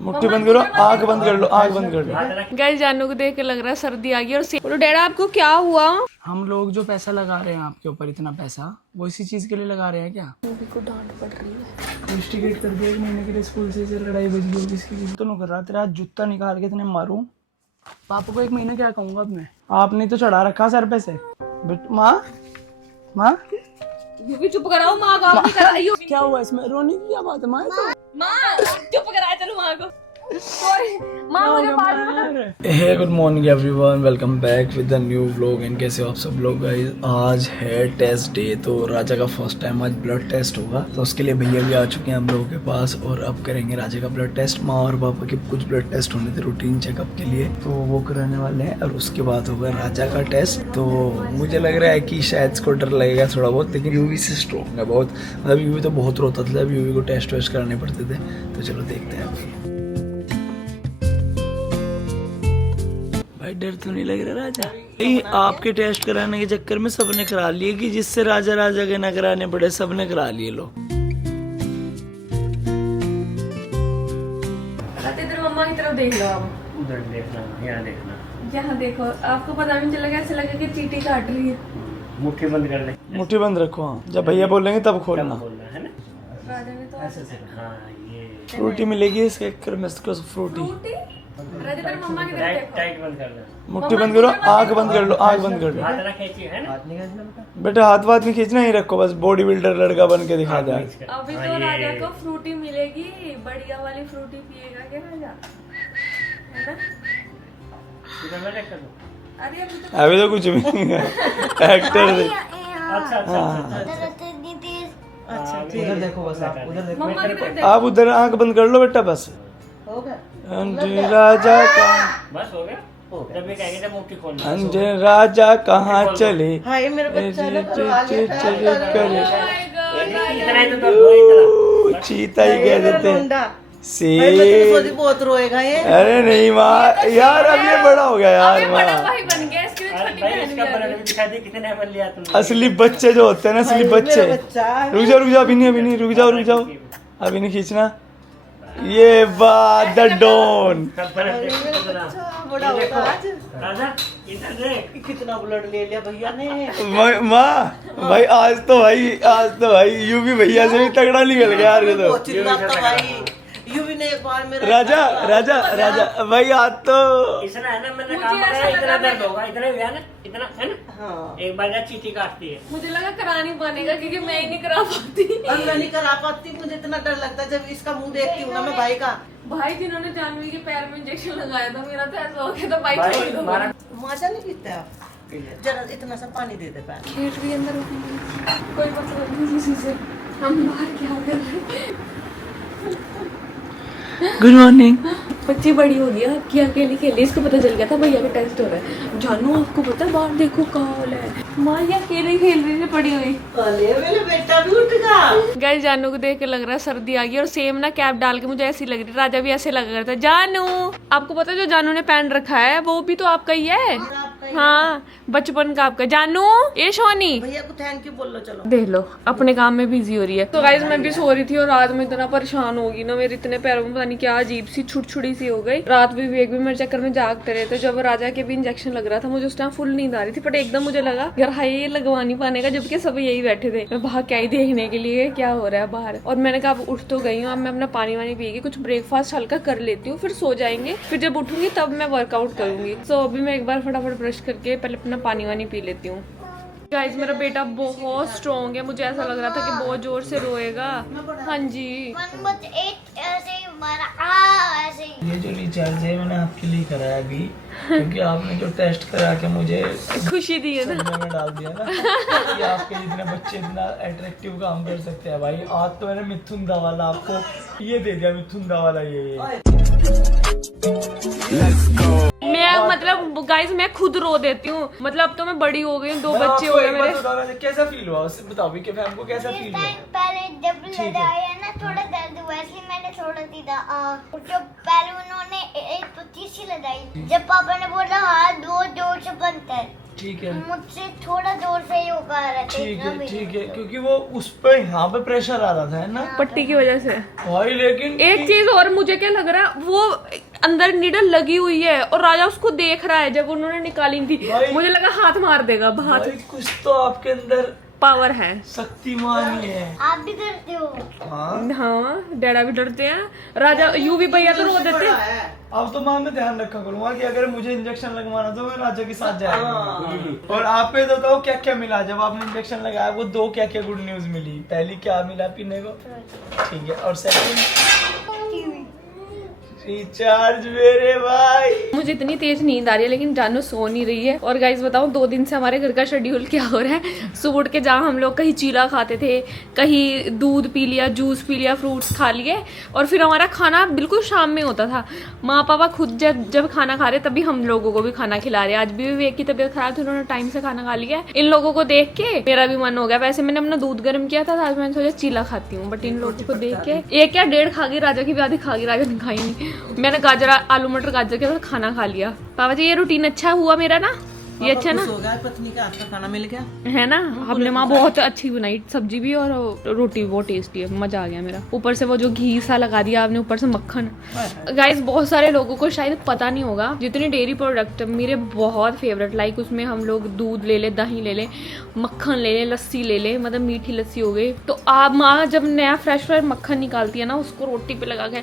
मुट्ठी बंद करो, आंख बंद कर लो, आंख बंद कर लो। गाइस जानू को देख के लग रहा है सर्दी आ गई। और बोलो डैडा आपको क्या हुआ? हम लोग जो पैसा लगा रहे हैं आपके ऊपर, इतना पैसा, वो इसी चीज के लिए लगा रहे हैं क्या? मूवी को डांट पड़ रही है। इंस्टिगेट कर दिया 1 महीने के लिए स्कूल से लड़ाई बज गई किसकी? तो कर रहा तेरा जूता निकाल के इतने मारूं। पापा को 1 महीना क्या कहूंगा अब मैं? आपने तो चढ़ा रखा सर पे से। माँ माँ ये भी चुप कराओ, माँ को नहीं कराई। क्या हुआ इसमें? रोने की क्या बात है माँ? माँ चुप करा, चलो माँ को। माँ मुझे बाद में hey good morning everyone, welcome back with the new vlog. And कैसे हो आप सब लोग गाइस? आज है टेस्ट डे, तो राजा का फर्स्ट टाइम आज ब्लड टेस्ट होगा, तो उसके लिए भैया भी आ चुके हैं हम लोगों के पास और अब करेंगे राजा का ब्लड टेस्ट। माँ और पापा के कुछ ब्लड टेस्ट होने थे रूटीन चेकअप के लिए, तो वो कराने वाले हैं और उसके बाद होगा राजा का टेस्ट। तो मुझे लग रहा है कि शायद इसको डर लगेगा थोड़ा बहुत, लेकिन यूवी से स्ट्रॉन्ग है बहुत। मतलब यूवी तो बहुत रोता था जब यूवी को टेस्ट वेस्ट कराने पड़ते थे। तो चलो देखते हैं अभी। भाई डर तो नहीं लग रहा राजा? आपके टेस्ट कराने के चक्कर में सबने करा लिए, कि जिससे राजा राजा के ना कराने पड़े सबने करा लिए लोग। इधर मम्मा की तरफ देख लो आप। उधर देखना, यहाँ देखना। यहाँ देखो, आपको पता भी नहीं चलेगा, ऐसे लगे कि चींटी काट रही है। मुट्ठी बंद कर ले। मुट्ठी बंद रखो, हाँ। जब भैया बोलेंगे तब खोलना। बोलना है ना? राजा ने तो ऐसे से। हाँ ये फ्रूटी मिलेगी इसके चक्कर में, इसको फ्रूटी। राजा तेरे मम्मा की तरफ टाइट देखो। टाइट बंद कर देना। मुट्ठी बंद करो, आंख बंद कर लो, आंख बंद कर लो। हाथ ना खींचिए, है ना? हाथ नहीं खींचना बेटा। बेटा हाथ वाथ नहीं खींचना, ही रखो बस, बॉडी बिल्डर लड़का बन के दिखा दे। अभी तो राजा को फ्रूटी मिलेगी, बढ़िया वाली फ्रूटी पिएगा क्या राजा? है ना? इधर मैं देख कर दूं। अरे अभी तो कुछ भी नहीं है, एक्टर दे। अच्छा अच्छा अच्छा ठीक है। उधर देखो बस, आप उधर देखो। मम्मा की तरफ देखो। आप उधर आंख बंद कर लो बेटा बस। हो गया? अंधे राजा का, बस हो गया। जब ये कहेंगे जब मुट्ठी खोलना। अंधे राजा कहाँ चले? हाय मेरा बच्चा ना करवा लिया। इतना ही तो दर्द हो, इतना। चीता ही कह देते हैं। सोची बहुत रोएगा ये। अरे नहीं माँ यार, अब ये बड़ा हो गया यार माँ। बड़ा भाई बन गया, इसकी अरे छोटी भाई बहन इसका भी आ बड़ा रही भी दिखा दे कितने एमएल लिया तुमने। असली बच्चे जो होते हैं ना, असली बच्चे। रुक जाओ अभी नहीं, रुक जाओ अभी नहीं खींचना। ये बात द डॉन। सब बड़ा देख कितना बड़ा होगा आज। राजा इधर देख। कितना ब्लड ले लिया भैया ने। माँ भाई आज तो भाई यूवी भैया से भी तगड़ा निकल गया यार ये तो। बहुत चिल्लाता भाई। यूवी ने एक बार मेरा राजा भाई आज तो इसना है ना, मैंने कहा था इतना दर्द होगा, इतना हुआ ना, इतना है ना। हाँ। एक बार जब चींटी काटती है। मुझे लगा करा नहीं पानेगा क्योंकि मैं ही नहीं करा पाती। और मैं नहीं करा पाती, मुझे इतना डर लगता है जब इसका मुंह देखती हूँ ना मैं भाई का। भाई जिन्होंने जानवी के पैर में इंजेक्शन लगाया था, मेरा तो ऐसा हो गया था भाई छोड़ दो। हमारा माजा नहीं पीता है आप? जरा इतना सा पानी दे दे पैर। खेत भी अंदर कोई मतलब नहीं किसी से। हम बाहर क्या कर रहे हैं? Good morning. बच्ची बड़ी हो गई है, आपकी अकेली खेली, इसको पता चल गया था भैया का टेस्ट हो रहा है। जानू आपको पता है बाहर देखो काल है। माँ ये अकेले खेल रही थी पड़ी हुई। अरे मेरे बेटा भी उठ गया। गाइस जानू को देख के लग रहा है सर्दी आ गई। और सेम ना कैप डाल के मुझे ऐसी लग रही, राजा भी ऐसे लग रहा था। जानू आपको पता है जो जानू ने पहन रखा है वो भी तो आपका ही है। हाँ बचपन का आपका। जानू ये सोनी भैया को थैंक यू बोल लो। चलो देख लो अपने काम में बिजी हो रही है। तो गाइस मैं भी सो रही थी और रात में इतना परेशान होगी ना, मेरे इतने पैरों में पता नहीं क्या अजीब सी छुटछुड़ी सी हो गई। रात भी विवेक भी मेरे चक्कर में जागते रहे थे। जब राजा के भी इंजेक्शन लग रहा था, मुझे उस टाइम फुल नींद आ रही थी, बट एकदम मुझे लगा यार हाय ये लगवा नहीं पाने का, जबकि सब यही बैठे थे। मैं भाग के आई देखने के लिए क्या हो रहा है बाहर। और मैंने कहा अब उठ तो गई हूँ, अब मैं अपना पानी वानी पी के कुछ ब्रेकफास्ट हल्का कर लेती हूँ, फिर सो जाएंगे। फिर जब उठूंगी तब मैं वर्कआउट करूंगी। तो अभी मैं एक बार फटाफट ब्रश करके पहले अपना पानी वानी पी लेती हूँ। गाइस मेरा बेटा बहुत स्ट्रॉन्ग है, मुझे ऐसा लग रहा था कि बहुत जोर से रोएगा। हाँ जी ये जो रिचार्ज है मैंने आपके लिए कराया अभी, क्योंकि आपने जो टेस्ट करा के मुझे खुशी दी है ना, सपने में डाल दिया ना कि आपके जितने बच्चे इतना अट्रैक्टिव काम कर सकते हैं। भाई आज तो मैंने मिथुन दा वाला आपको ये दे दिया, मिथुन दा वाला ये। मैं मतलब गाइस मैं खुद रो देती हूँ। मतलब अब तो मैं बड़ी हो गई हूँ, 2 बच्चे हो गए मेरे। कैसा फील हुआ उससे बताओ भी, कि हमको कैसा फील हुआ? पहले जब लगाया ना थोड़ा दर्द हुआ, इसलिए मैंने छोड़ दी था। जो पहले उन्होंने 125 ही लगाई, जब पापा ने बोला हाथ बहुत जोर से बनता है, ठीक है मुझसे थोड़ा जोर से ही होगा रहा था, ठीक इतना है भी ठीक है, क्योंकि वो उस पे यहाँ पे प्रेशर आ रहा था, है ना पट्टी की वजह से। भाई। लेकिन एक चीज और मुझे क्या लग रहा है, वो अंदर नीडल लगी हुई है और राजा उसको देख रहा है। जब उन्होंने निकाली थी भाई- मुझे लगा हाथ मार देगा, हाथ भाई कुछ तो आपके अंदर पावर है। शक्तिमान ही है। आप भी करते हो। हाँ हाँ डैडा भी डरते हैं, राजा यू भी भैया तो रो देते हैं। अब तो माँ मैं ध्यान रखा करूंगा कि अगर मुझे इंजेक्शन लगवाना तो मैं राजा के साथ जाऊंगा। और आप पे तो बताओ क्या क्या मिला जब आपने इंजेक्शन लगाया, वो दो क्या क्या गुड न्यूज मिली। पहली क्या मिला पीने को, ठीक है, और सेकंड रिचार्ज मेरे भाई। मुझे इतनी तेज नींद आ रही है लेकिन जानू सो नहीं रही है। और गाइस बताऊं 2 दिन से हमारे घर का शेड्यूल क्या हो रहा है। सुबह उठ के जहाँ हम लोग कहीं चीला खाते थे, कहीं दूध पी लिया, जूस पी लिया, फ्रूट्स खा लिए, और फिर हमारा खाना बिल्कुल शाम में होता था। माँ पापा खुद जब खाना खा रहे तभी हम लोगों को भी खाना खिला रहे। आज भी विवेक की तबीयत खराब थी, उन्होंने टाइम से खाना खा लिया। इन लोगों को देख के मेरा भी मन हो गया। वैसे मैंने अपना दूध गर्म किया था, आज मैंने सोचा चीला खाती हूँ, बट इन लोगों को देख के एक क्या 1.5 खा गई, राजा की भी आधी खा गई, राजा ने खाई नहीं। मैंने गाजर आलू मटर गाजर के साथ खाना खा लिया। पापा जी ये रूटीन अच्छा हुआ मेरा ना, ये अच्छा ना हो गया, पत्नी का हाथ का खाना मिल गया है ना। हमने माँ बहुत अच्छी बनाई सब्जी भी और रोटी भी बहुत टेस्टी है, मजा आ गया मेरा। ऊपर से वो जो घी सा लगा दिया आपने, ऊपर से मक्खन। गाइस बहुत सारे लोगों को शायद पता नहीं होगा, जितने डेयरी प्रोडक्ट मेरे बहुत फेवरेट, लाइक उसमें हम लोग दूध ले ले, दही ले ले, मक्खन ले ले, लस्सी ले ले, मतलब मीठी लस्सी हो गई। तो आप माँ जब नया फ्रेश मक्खन निकालती है ना, उसको रोटी पे लगा के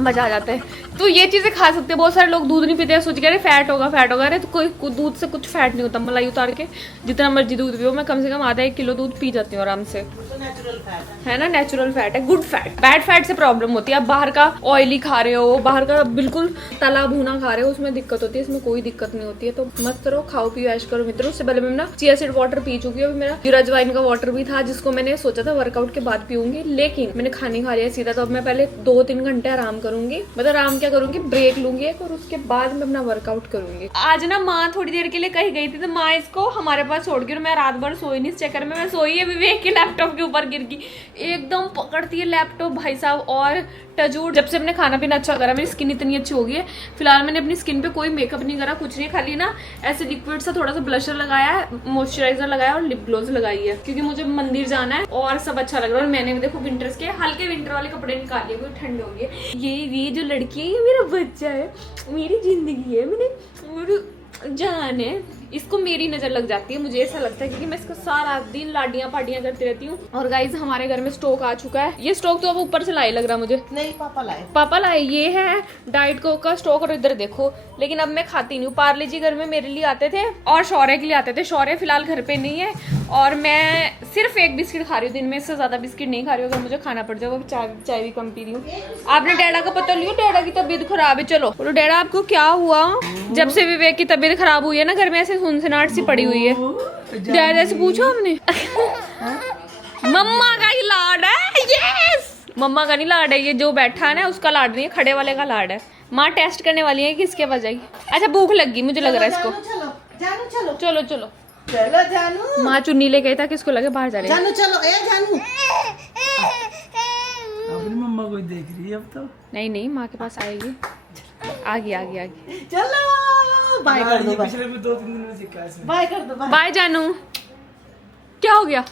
मजा आ जाता है। तो ये चीजें खा सकते हैं। बहुत सारे लोग दूध नहीं पीते, सोच के अरे फैट होगा फैट होगा। अरे तो कोई दूध से कुछ फैट नहीं होता। मलाई उतार के जितना मर्जी दूध पियो, मैं कम से कम आधा 1 किलो दूध पी जाती हूँ आराम से, तो नेचुरल फैट है ना। नेचुरल फैट है, गुड फैट। बैड फैट से प्रॉब्लम होती है। आप बाहर का ऑयली खा रहे हो, बाहर का बिल्कुल तला भुना खा रहे हो, उसमें दिक्कत होती है। इसमें कोई दिक्कत नहीं होती है। तो मस्त रहो, खाओ पियो, ऐश करो मित्रों। उससे पहले मैं ना चिया सीड वाटर पी चुकी हूँ। मेरा यूराज वाइन का वाटर भी था, जिसको मैंने सोचा था वर्कआउट के बाद पीऊंगी, लेकिन मैंने खाने खा लिया सीधा। तो अब मैं पहले 2-3 घंटे आराम करूंगी। मतलब आराम क्या करूंगी, ब्रेक लूंगी एक, और उसके बाद मैं अपना वर्कआउट करूंगी। आज ना माँ थोड़ी देर के लिए कहीं गई थी, तो माँ इसको हमारे पास छोड़ गई और मैं रात भर सोई नहीं। इस चक्कर में मैं सोई है, विवेक के लैपटॉप के ऊपर गिर गई, एकदम पकड़ती है लैपटॉप भाई साहब। और टजूर जब से हमने खाना पीना अच्छा करा, मेरी स्किन इतनी अच्छी हो गई है। फिलहाल मैंने अपनी स्किन पे कोई मेकअप नहीं करा, कुछ नहीं, खाली ना ऐसे लिक्विड सा थोड़ा सा ब्लशर लगाया है, मॉइस्चराइजर लगाया और लिप ग्लोज लगाई है, क्योंकि मुझे मंदिर जाना है और सब अच्छा लग रहा है। और मैंने भी देखो विंटर्स के हल्के विंटर वाले कपड़े निकाले, कोई ठंड हो गई है। ये जो लड़की है ये मेरा बच्चा है, मेरी जिंदगी है, मेरी जान है। इसको मेरी नजर लग जाती है, मुझे ऐसा लगता है, क्योंकि मैं इसका सारा दिन लाडियां पाडियां करती रहती हूँ। और गाइज हमारे घर में स्टोक आ चुका है। ये स्टोक तो अब ऊपर से लाए लग रहा मुझे, नहीं पापा लाए। पापा लाए। ये है डाइट कोक का स्टोक, और इधर देखो। लेकिन अब मैं खाती नहीं हूँ। पार्ले जी घर में मेरे लिए आते थे और शौर्य के लिए आते थे। शौर्य फिलहाल घर पे नहीं है और मैं सिर्फ 1 बिस्किट खा रही हूँ दिन में, इससे ज्यादा बिस्किट नहीं खा रही हूँ। अगर मुझे खाना पड़ जाएगा, चाय भी कम पी रही हूँ। आपने डैडा का पता लिया, डैडा की तबीयत खराब है। चलो बोलो डैडा आपको क्या हुआ? जब से विवेक की तबीयत खराब हुई है ना, घर में ऐसे सुनसनाहट सी पड़ी हुई है। डैडा से पूछो आपने। मम्मा का ही लाड है, यस। मम्मा का नहीं लाड है, ये जो बैठा है ना उसका लाड नहीं है, खड़े वाले का लाड है। माँ टेस्ट करने वाली है कि किसके पास जाएगी। अच्छा भूख लग गई मुझे लग रहा है इसको। चलो जानू चलो चलो चलो चलो जानू। माँ चुन्नी ले गई था, किसको लगे बाहर जा रही है। जानू चलो, ए जानू। अपनी मम्मा को ही देख रही है अब तो। नहीं नहीं माँ के पास आएगी। आगी आगी आगी। चलो बाय कर दो, पिछले भी 2-3 दिन में सीखा है इसने। बाय कर दो, बाय। बाय जानू। क्या हो गया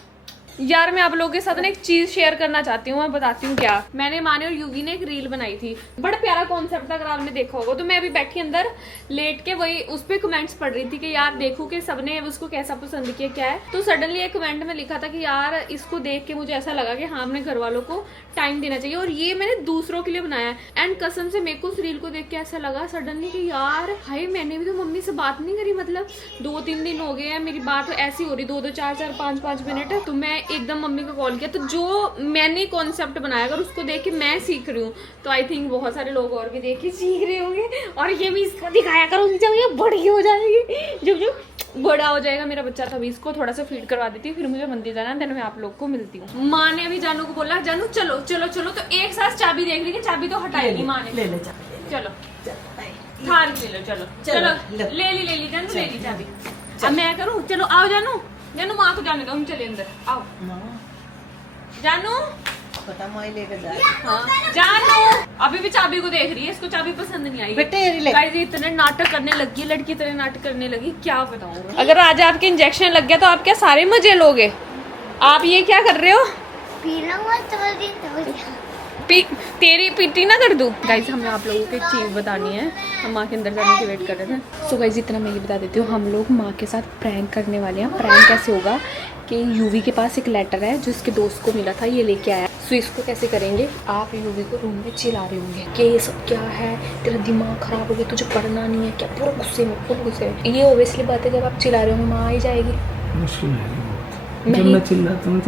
यार? मैं आप लोगों के साथ ना एक चीज शेयर करना चाहती हूँ, मैं बताती हूँ क्या। मैंने, माने और युवी ने एक रील बनाई थी, बड़ा प्यारा कॉन्सेप्ट था, अगर आपने देखा होगा। तो मैं अभी बैठी अंदर लेट के वही उस पे कमेंट्स पढ़ रही थी कि यार देखो कि सबने उसको कैसा पसंद किया क्या है। तो सडनली एक कमेंट में लिखा था कि यार इसको देख के मुझे ऐसा लगा कि हाँ अपने घर वालों को टाइम देना चाहिए, और ये मैंने दूसरों के लिए बनाया है। एंड कसम से मेरे को उस रील को देख के ऐसा लगा सडनली कि यार हाय मैंने भी तो मम्मी से बात नहीं करी, मतलब 2-3 दिन हो गए हैं मेरी बात ऐसी हो रही, 2-2 4-4 5-5 मिनट। तो मैं एकदम मम्मी को कॉल किया। तो जो मैंने कॉन्सेप्ट बनाया, अगर उसको देख के मैं सीख रही हूँ, तो आई थिंक बहुत सारे लोग और भी देख के सीख रहे होंगे। और ये भी इसको दिखाया करूँगी जब ये बड़ी हो जाएगी, जब बड़ा हो जाएगा मेरा बच्चा, तभी इसको थोड़ा सा फीड करवा देती हूँ। फिर मुझे मंदिर जाना है, देन मैं आप लोग को मिलती हूँ। माँ ने अभी जानू को बोला जानू चलो चलो चलो, तो एक साथ चाबी देख ली कि चाबी तो हटाएगी माँ ने। ले ले चलो थार ले लो, चलो चलो ले ली जानू, ले ली चाबी। अब मैं करूँ? चलो आओ जानू, जानू माँ को जाने दो, हम चले अंदर। आओ जानू। पता माई लेकर जा हाँ जानो अभी भी चाबी को देख रही है, इसको चाबी पसंद नहीं आई। बेटे ये ले। गाइस ये इतने नाटक करने लगी है, लड़की इतने नाटक करने लगी, क्या बताऊं। अगर आज आपके इंजेक्शन लग गया तो आप क्या सारे मजे लोगे? आप ये क्या कर रहे हो? पीना हुआ तेरी पीटी ना कर दूं। गाइस हमें आप लोगों को एक चीज बतानी है, हम माँ के अंदर जाने की वेट कर रहे थे। सो गाइस इतना मैं ये बता देती हूँ, हम लोग माँ के साथ प्रैंक करने वाले हैं। प्रैंक कैसे होगा कि यूवी के पास एक लेटर है जो इसके दोस्त को मिला था, ये लेके आया। सो इसको कैसे करेंगे, आप यूवी को रूम में चिल्ला रहे होंगे कि ये सब क्या है, तेरा दिमाग खराब हो गया, तुझे पढ़ना नहीं है क्या, पूरा गुस्से में पूरा गुस्से में। ये ओबियसली बात है, जब आप चिल्ला रहे होंगे माँ आई जाएगी। मुश्किल है जब मैं चिल्लाता हूँ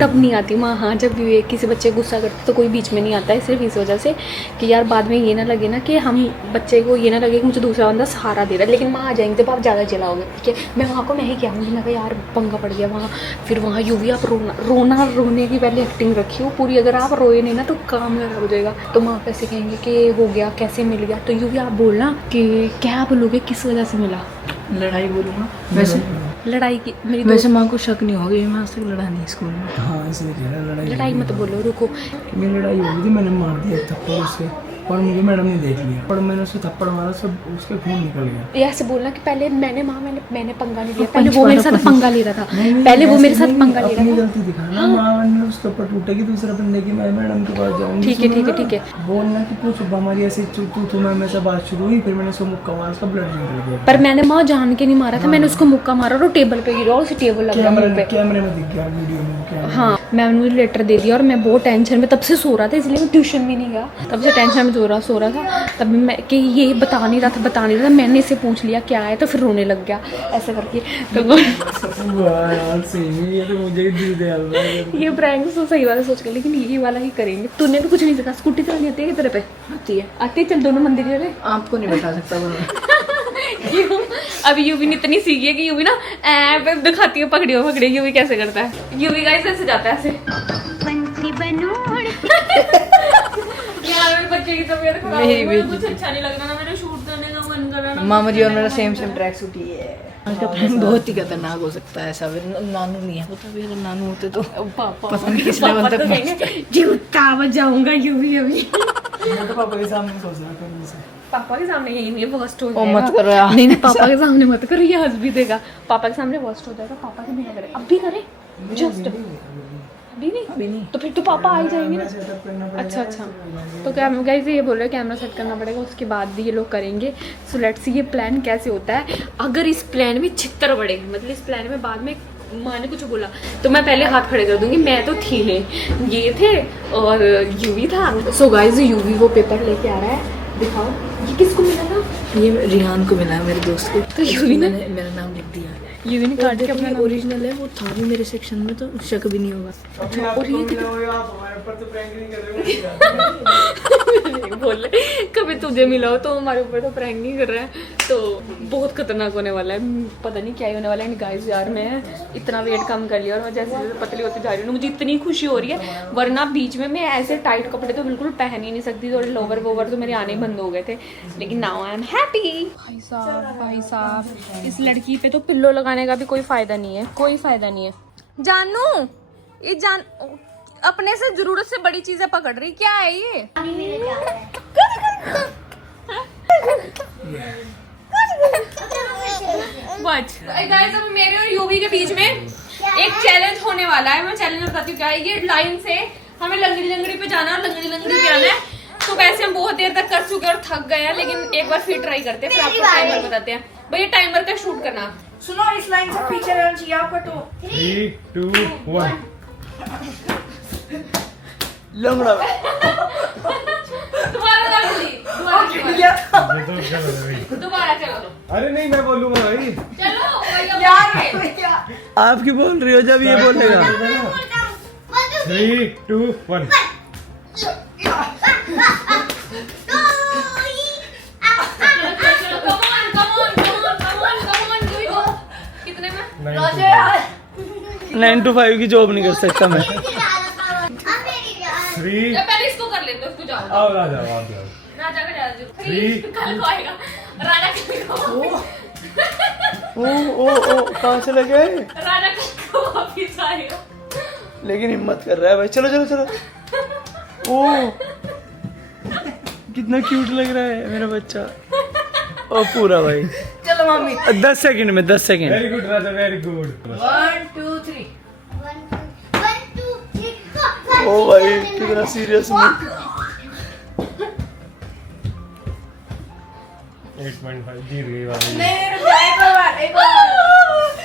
तब नहीं आती माँ। हाँ जब भी किसी बच्चे को गुस्सा करते तो कोई बीच में नहीं आता है, सिर्फ इस वजह से कि यार बाद में ये ना लगे ना कि हम बच्चे को ये ना लगे कि मुझे दूसरा बंदा सहारा दे रहा है। लेकिन माँ आ जाएंगे जब आप ज़्यादा चिल्लाओगे, ठीक है। मैं वहाँ को मैं ही कहूँगी, मैं कहा यार पंगा पड़ गया वहाँ, फिर वहाँ यूवी आप रोने की पहले एक्टिंग रखी हो पूरी। अगर आप रोए नहीं ना तो काम खराब हो जाएगा। तो माँ कैसे कहेंगे कि हो गया, कैसे मिल गया। तो यूवी आप बोलना कि क्या बोलोगे, किस वजह से मिला। लड़ाई बोलूँगा। वैसे लड़ाई की मेरी वैसे माँ को शक नहीं होगा, मैं आज तक लड़ा नहीं स्कूल में। हाँ इसलिए कह रहा है लड़ाई मत बोलो, रुको। मेरी लड़ाई हो गई थी, मैंने मार दिया एक थप्पड़ उससे, और मुझे मैडम ने देख लिया, और मैंने उसे थप्पड़ मारा, सब उसके खून निकल गया। ये ऐसे बोलना कि पहले मैंने पंगा नहीं लिया, पहले वो मेरे साथ पंगा ले रहा था, पहले वो मेरे साथ पंगा ले रहा था। गलती दिखाना, माँ ने उसके ऊपर टूटेगी दूसरा बंदे की, मैं मैडम के पास जाऊंगी। ठीक है ठीक है ठीक है। बोलना कि तू सुबह हमारी ऐसे तू मैं से बात शुरू हुई, फिर मैंने उसको मुक्का मारा, उसका ब्लड निकल गया। पर मैंने माँ जान के नहीं मारा था, मैंने उसको मुक्का मारा और वो टेबल पे गिरा और उसे टेबल लग गया। कैमरे में दिख गया वीडियो में। हाँ मैंने मुझे लेटर दे दिया और मैं बहुत टेंशन में तब से सो रहा था, इसलिए मैं ट्यूशन भी नहीं गया। तब से टेंशन में सो रहा था। तब मैं कि ये बता नहीं रहा था। मैंने इससे पूछ लिया क्या है, तो फिर रोने लग गया ऐसे करके। तो ये तो मुझे दिल दे रहा है। ये प्रैंक तो सही वाला सोच के, लेकिन ये वाला ही करेंगे। तूने तो कुछ नहीं सीखा, स्कूटी चलानी आती है तेरे पे? आती है। आती है, चल दोनों मंदिर चले। आपको नहीं बता सकता वो। क्यों? अभी यूवी ने इतनी सीखी है कि यूवी ना ऐ दिखाती है पकड़ियो यूवी कैसे करता है। यूवी गाइस ऐसे जाता है, ऐसे यार मेरे बच्चे की तबीयत खराब हो गई, मुझे कुछ अच्छा नहीं लग रहा ना, मेरा शूट करने का मन कर रहा ना। मामा जी और मेरा सेम ट्रैक सूट ही है। उसका प्रैंक बहुत ही खतरनाक हो सकता है। ऐसा नानू नहीं है पता भी, अगर नानू होते तो पापा पता नहीं किस लेवल तक पहुंचते। जूता बजाऊंगा यूवी अभी। मैं तो पापा के सामने सोच रहा था, पापा के सामने यही नहीं वर्स्ट हो ओ जाएगा। मत करो यार। नहीं पापा के सामने मत करो, ये हंस भी देगा। पापा के सामने वर्स्ट हो जाएगा, पापा के बिना करे। अब भी करे जस्ट अभी नहीं तो फिर तो पापा आ ही जाएंगे ना। अच्छा तो क्या गाइस ये बोल रहे हैं कैमरा सेट करना पड़ेगा, उसके बाद भी ये लोग करेंगे। सो लेट्स सी ये प्लान कैसे होता है। अगर इस प्लान में छितर पड़ेगा, मतलब इस प्लान में बाद में माँ ने कुछ बोला तो मैं पहले हाथ खड़े कर दूंगी, मैं तो थी नहीं, ये थे और यूवी था। सो गाइस यूवी वो पेपर लेके आ रहा है, दिखाओ ये किसको मिला था? ये रिहान को मिला है, मेरे दोस्त को। तो यूवी ने मेरा नाम लिख दिया। यूवी ने काट के अपना नाम ओरिजिनल है, वो था भी मेरे सेक्शन में, तो शक भी नहीं होगा। और ये बोल रहे कभी तुझे मिला हो तो हमारे ऊपर तो प्रैंक नहीं कर रहा है, तो बहुत खतरनाक होने वाला है। पता नहीं क्या ही होने वाला है। गाइस यार मैं इतना वेट कम कर लिया और मैं जैसे जैसे पतली होती जा रही हूँ, मुझे इतनी खुशी हो रही है। वरना बीच में मैं ऐसे टाइट कपड़े तो बिल्कुल पहन ही नहीं सकती, थोड़े लोवर वोवर तो मेरे आने ही बंद हो गए थे। लेकिन नाउ आई एम हैप्पी। भाई साहब इस लड़की पे तो पिल्लो लगाने का भी कोई फायदा नहीं है, कोई फायदा नहीं है। जानू ये जान अपने से जरूरत से बड़ी चीजें पकड़ रही, क्या है ये? गाइस अब मेरे और यूवी के बीच में एक चैलेंज होने वाला है। मैं चैलेंज बताती हूँ क्या है। ये लाइन से हमें लंगड़ी लंगड़ी पे जाना और लंगड़ी लंगड़ी पे आना है। तो वैसे हम बहुत देर तक कर चुके और थक गए हैं, लेकिन एक बार फिर ट्राई करते हैं, फिर आपको टाइमर बताते हैं। भैया टाइमर का शूट करना। सुनो इस लाइन से पीछे रहना चाहिए आपका। तो 3, 2, 1 लंगड़ा दोबारा चलो। अरे नहीं मैं बोलूंगा भाई। चलो आप क्यों बोल रही हो जब ये बोलेगा? 3, 2, 1 कितने में? 9 to 5 की जॉब नहीं कर सकता मैं। 3 पहले इसको कर लेते, उसको जाओ। आओ राजा आओ राजा का ज्यादा 3 कल को आएगा राजा ओ कहाँ से लगे? राजा को वापिस आएगा। लेकिन हिम्मत कर रहा है भाई। चलो चलो चलो ओ कितना क्यूट लग रहा है मेरा बच्चा। ओ पूरा भाई। चलो मम्मी 10 सेकंड में 10 सेकंड। वेरी गुड राजा, वेरी गुड। 1 2 3 1 2 3 4 ओ भाई कितना सीरियस में। 8.5 जीत गई वाली। एक बार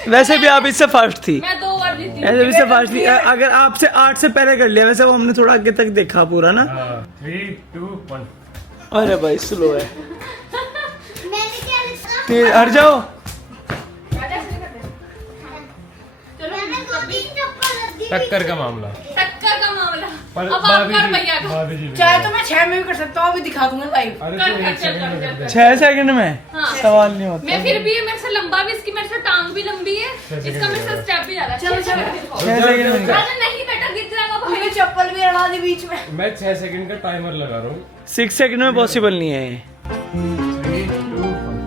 वैसे भी आप इससे फास्ट थी। मैं 2 बार जीती। ऐसे भी इससे फास्ट थी। अगर आपसे 8 से पहले कर लिया वैसे वो हमने थोड़ा आगे तक देखा पूरा ना। 3 2 1। अरे भाई स्लो है। मैंने क्या लिखा तेज हट जाओ। मैंने 2-3 चप्पल रख दी टक्कर का मामला। टक्कर का मामला। पर अब आप भाभी कर जी- भैया को। भाभी जी भी- चाहे तो मैं 6 में भी कर सकता हूँ, अभी दिखा दूंगा लाइव। अरे कर, तो कर, 1 चल, सेकंड में चल, कर दे। 6 सेकंड में हाँ। सवाल नहीं होता। मैं फिर भी मेरे से लंबा भी, इसकी मेरे से टांग भी लंबी है, इसका मेरे से स्टेप भी ज्यादा है। चलो, चलो। 6 सेकंड में अरे नहीं बेटा गिर जाएगा भाई। मैंने चप्पल भी अड़ा दी बीच में। मैं 6 सेकंड का टाइमर लगा रहा हूँ। 6 सेकंड में पॉसिबल नहीं है ये। 3 2 1।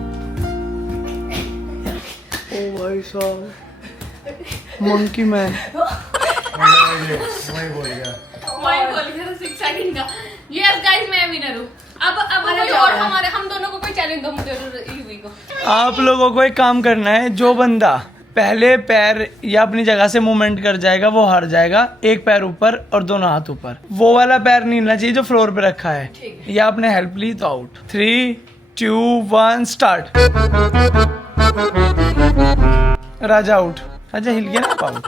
ओ भाई साहब मंकी मैन। वही बोल गया। वही बोल गया 6 सेकंड का। यस गाइस मैं विनर हूँ। अब अरे कोई जाओ और यार। हमारे हम दोनों को कोई चैलेंज दो मुझे और यूवी को। आप लोगों को एक काम करना है, जो बंदा पहले पैर या अपनी जगह से मूवमेंट कर जाएगा वो हार जाएगा। एक पैर ऊपर और दोनों हाथ ऊपर। वो वाला पैर नहीं हिलना चाहिए जो फ्लोर पे रखा है। या आपने हेल्प ली तो आउट। 3 2 1 स्टार्ट। राजा आउट। राजा हिल गया ना, आउट।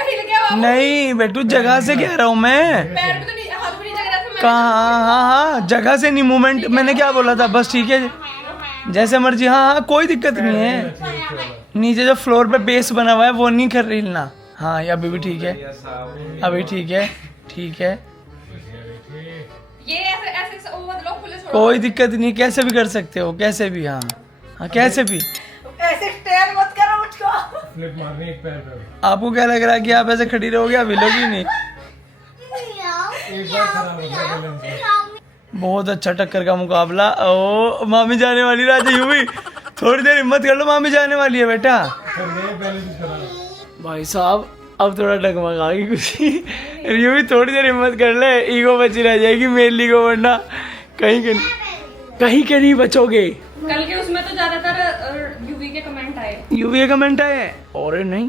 हिल गया बाबू। नहीं बेटू जगह से कह रहा हूँ मैं। पैर भी तो नहीं, हाथ भी नहीं जग रहा था। कहाँ? हाँ जगह से नहीं, मूवमेंट मैंने क्या बोला था बस। ठीक है जैसे मर्जी। हाँ कोई दिक्कत नहीं है। नीचे जो फ्लोर पे बेस बना हुआ है वो नहीं कर रही हिलना। हाँ ये अभी भी ठीक है, अभी ठीक है, ठीक है। ये ऐसे ऐसे वो लोग खुले छोड़ो। कोई दिक्कत नहीं, कैसे भी कर सकते हो, कैसे भी। हाँ हाँ कैसे भी। ऐसे स्टेयर मत करो मुझको। फ्लिप मारनी एक पैर पे। आपको क्या लग रहा है कि आप ऐसे खड़ी रहोगे, आप हिलोगी नहीं? एक बार खराब हो गया बैलेंस। बहुत अच्छा टक्कर का मुकाबला। ओ मामी जाने वाली। राजा यूं भी थोड़ी देर हिम्मत कर लो, मामी जाने वाली है बेटा। कर दे बैलेंस खराब। भाई साहब अब थोड़ा डगमगा गई खुशी। यूं भी थोड़ी देर हिम्मत कर ले, ईगो बची रह जाएगी मेन ईगो, वरना कहीं के नहीं बचोगे। कल के उसमें तो ज्यादातर यूवी के कमेंट आए। यूवी कमेंट आए और नहीं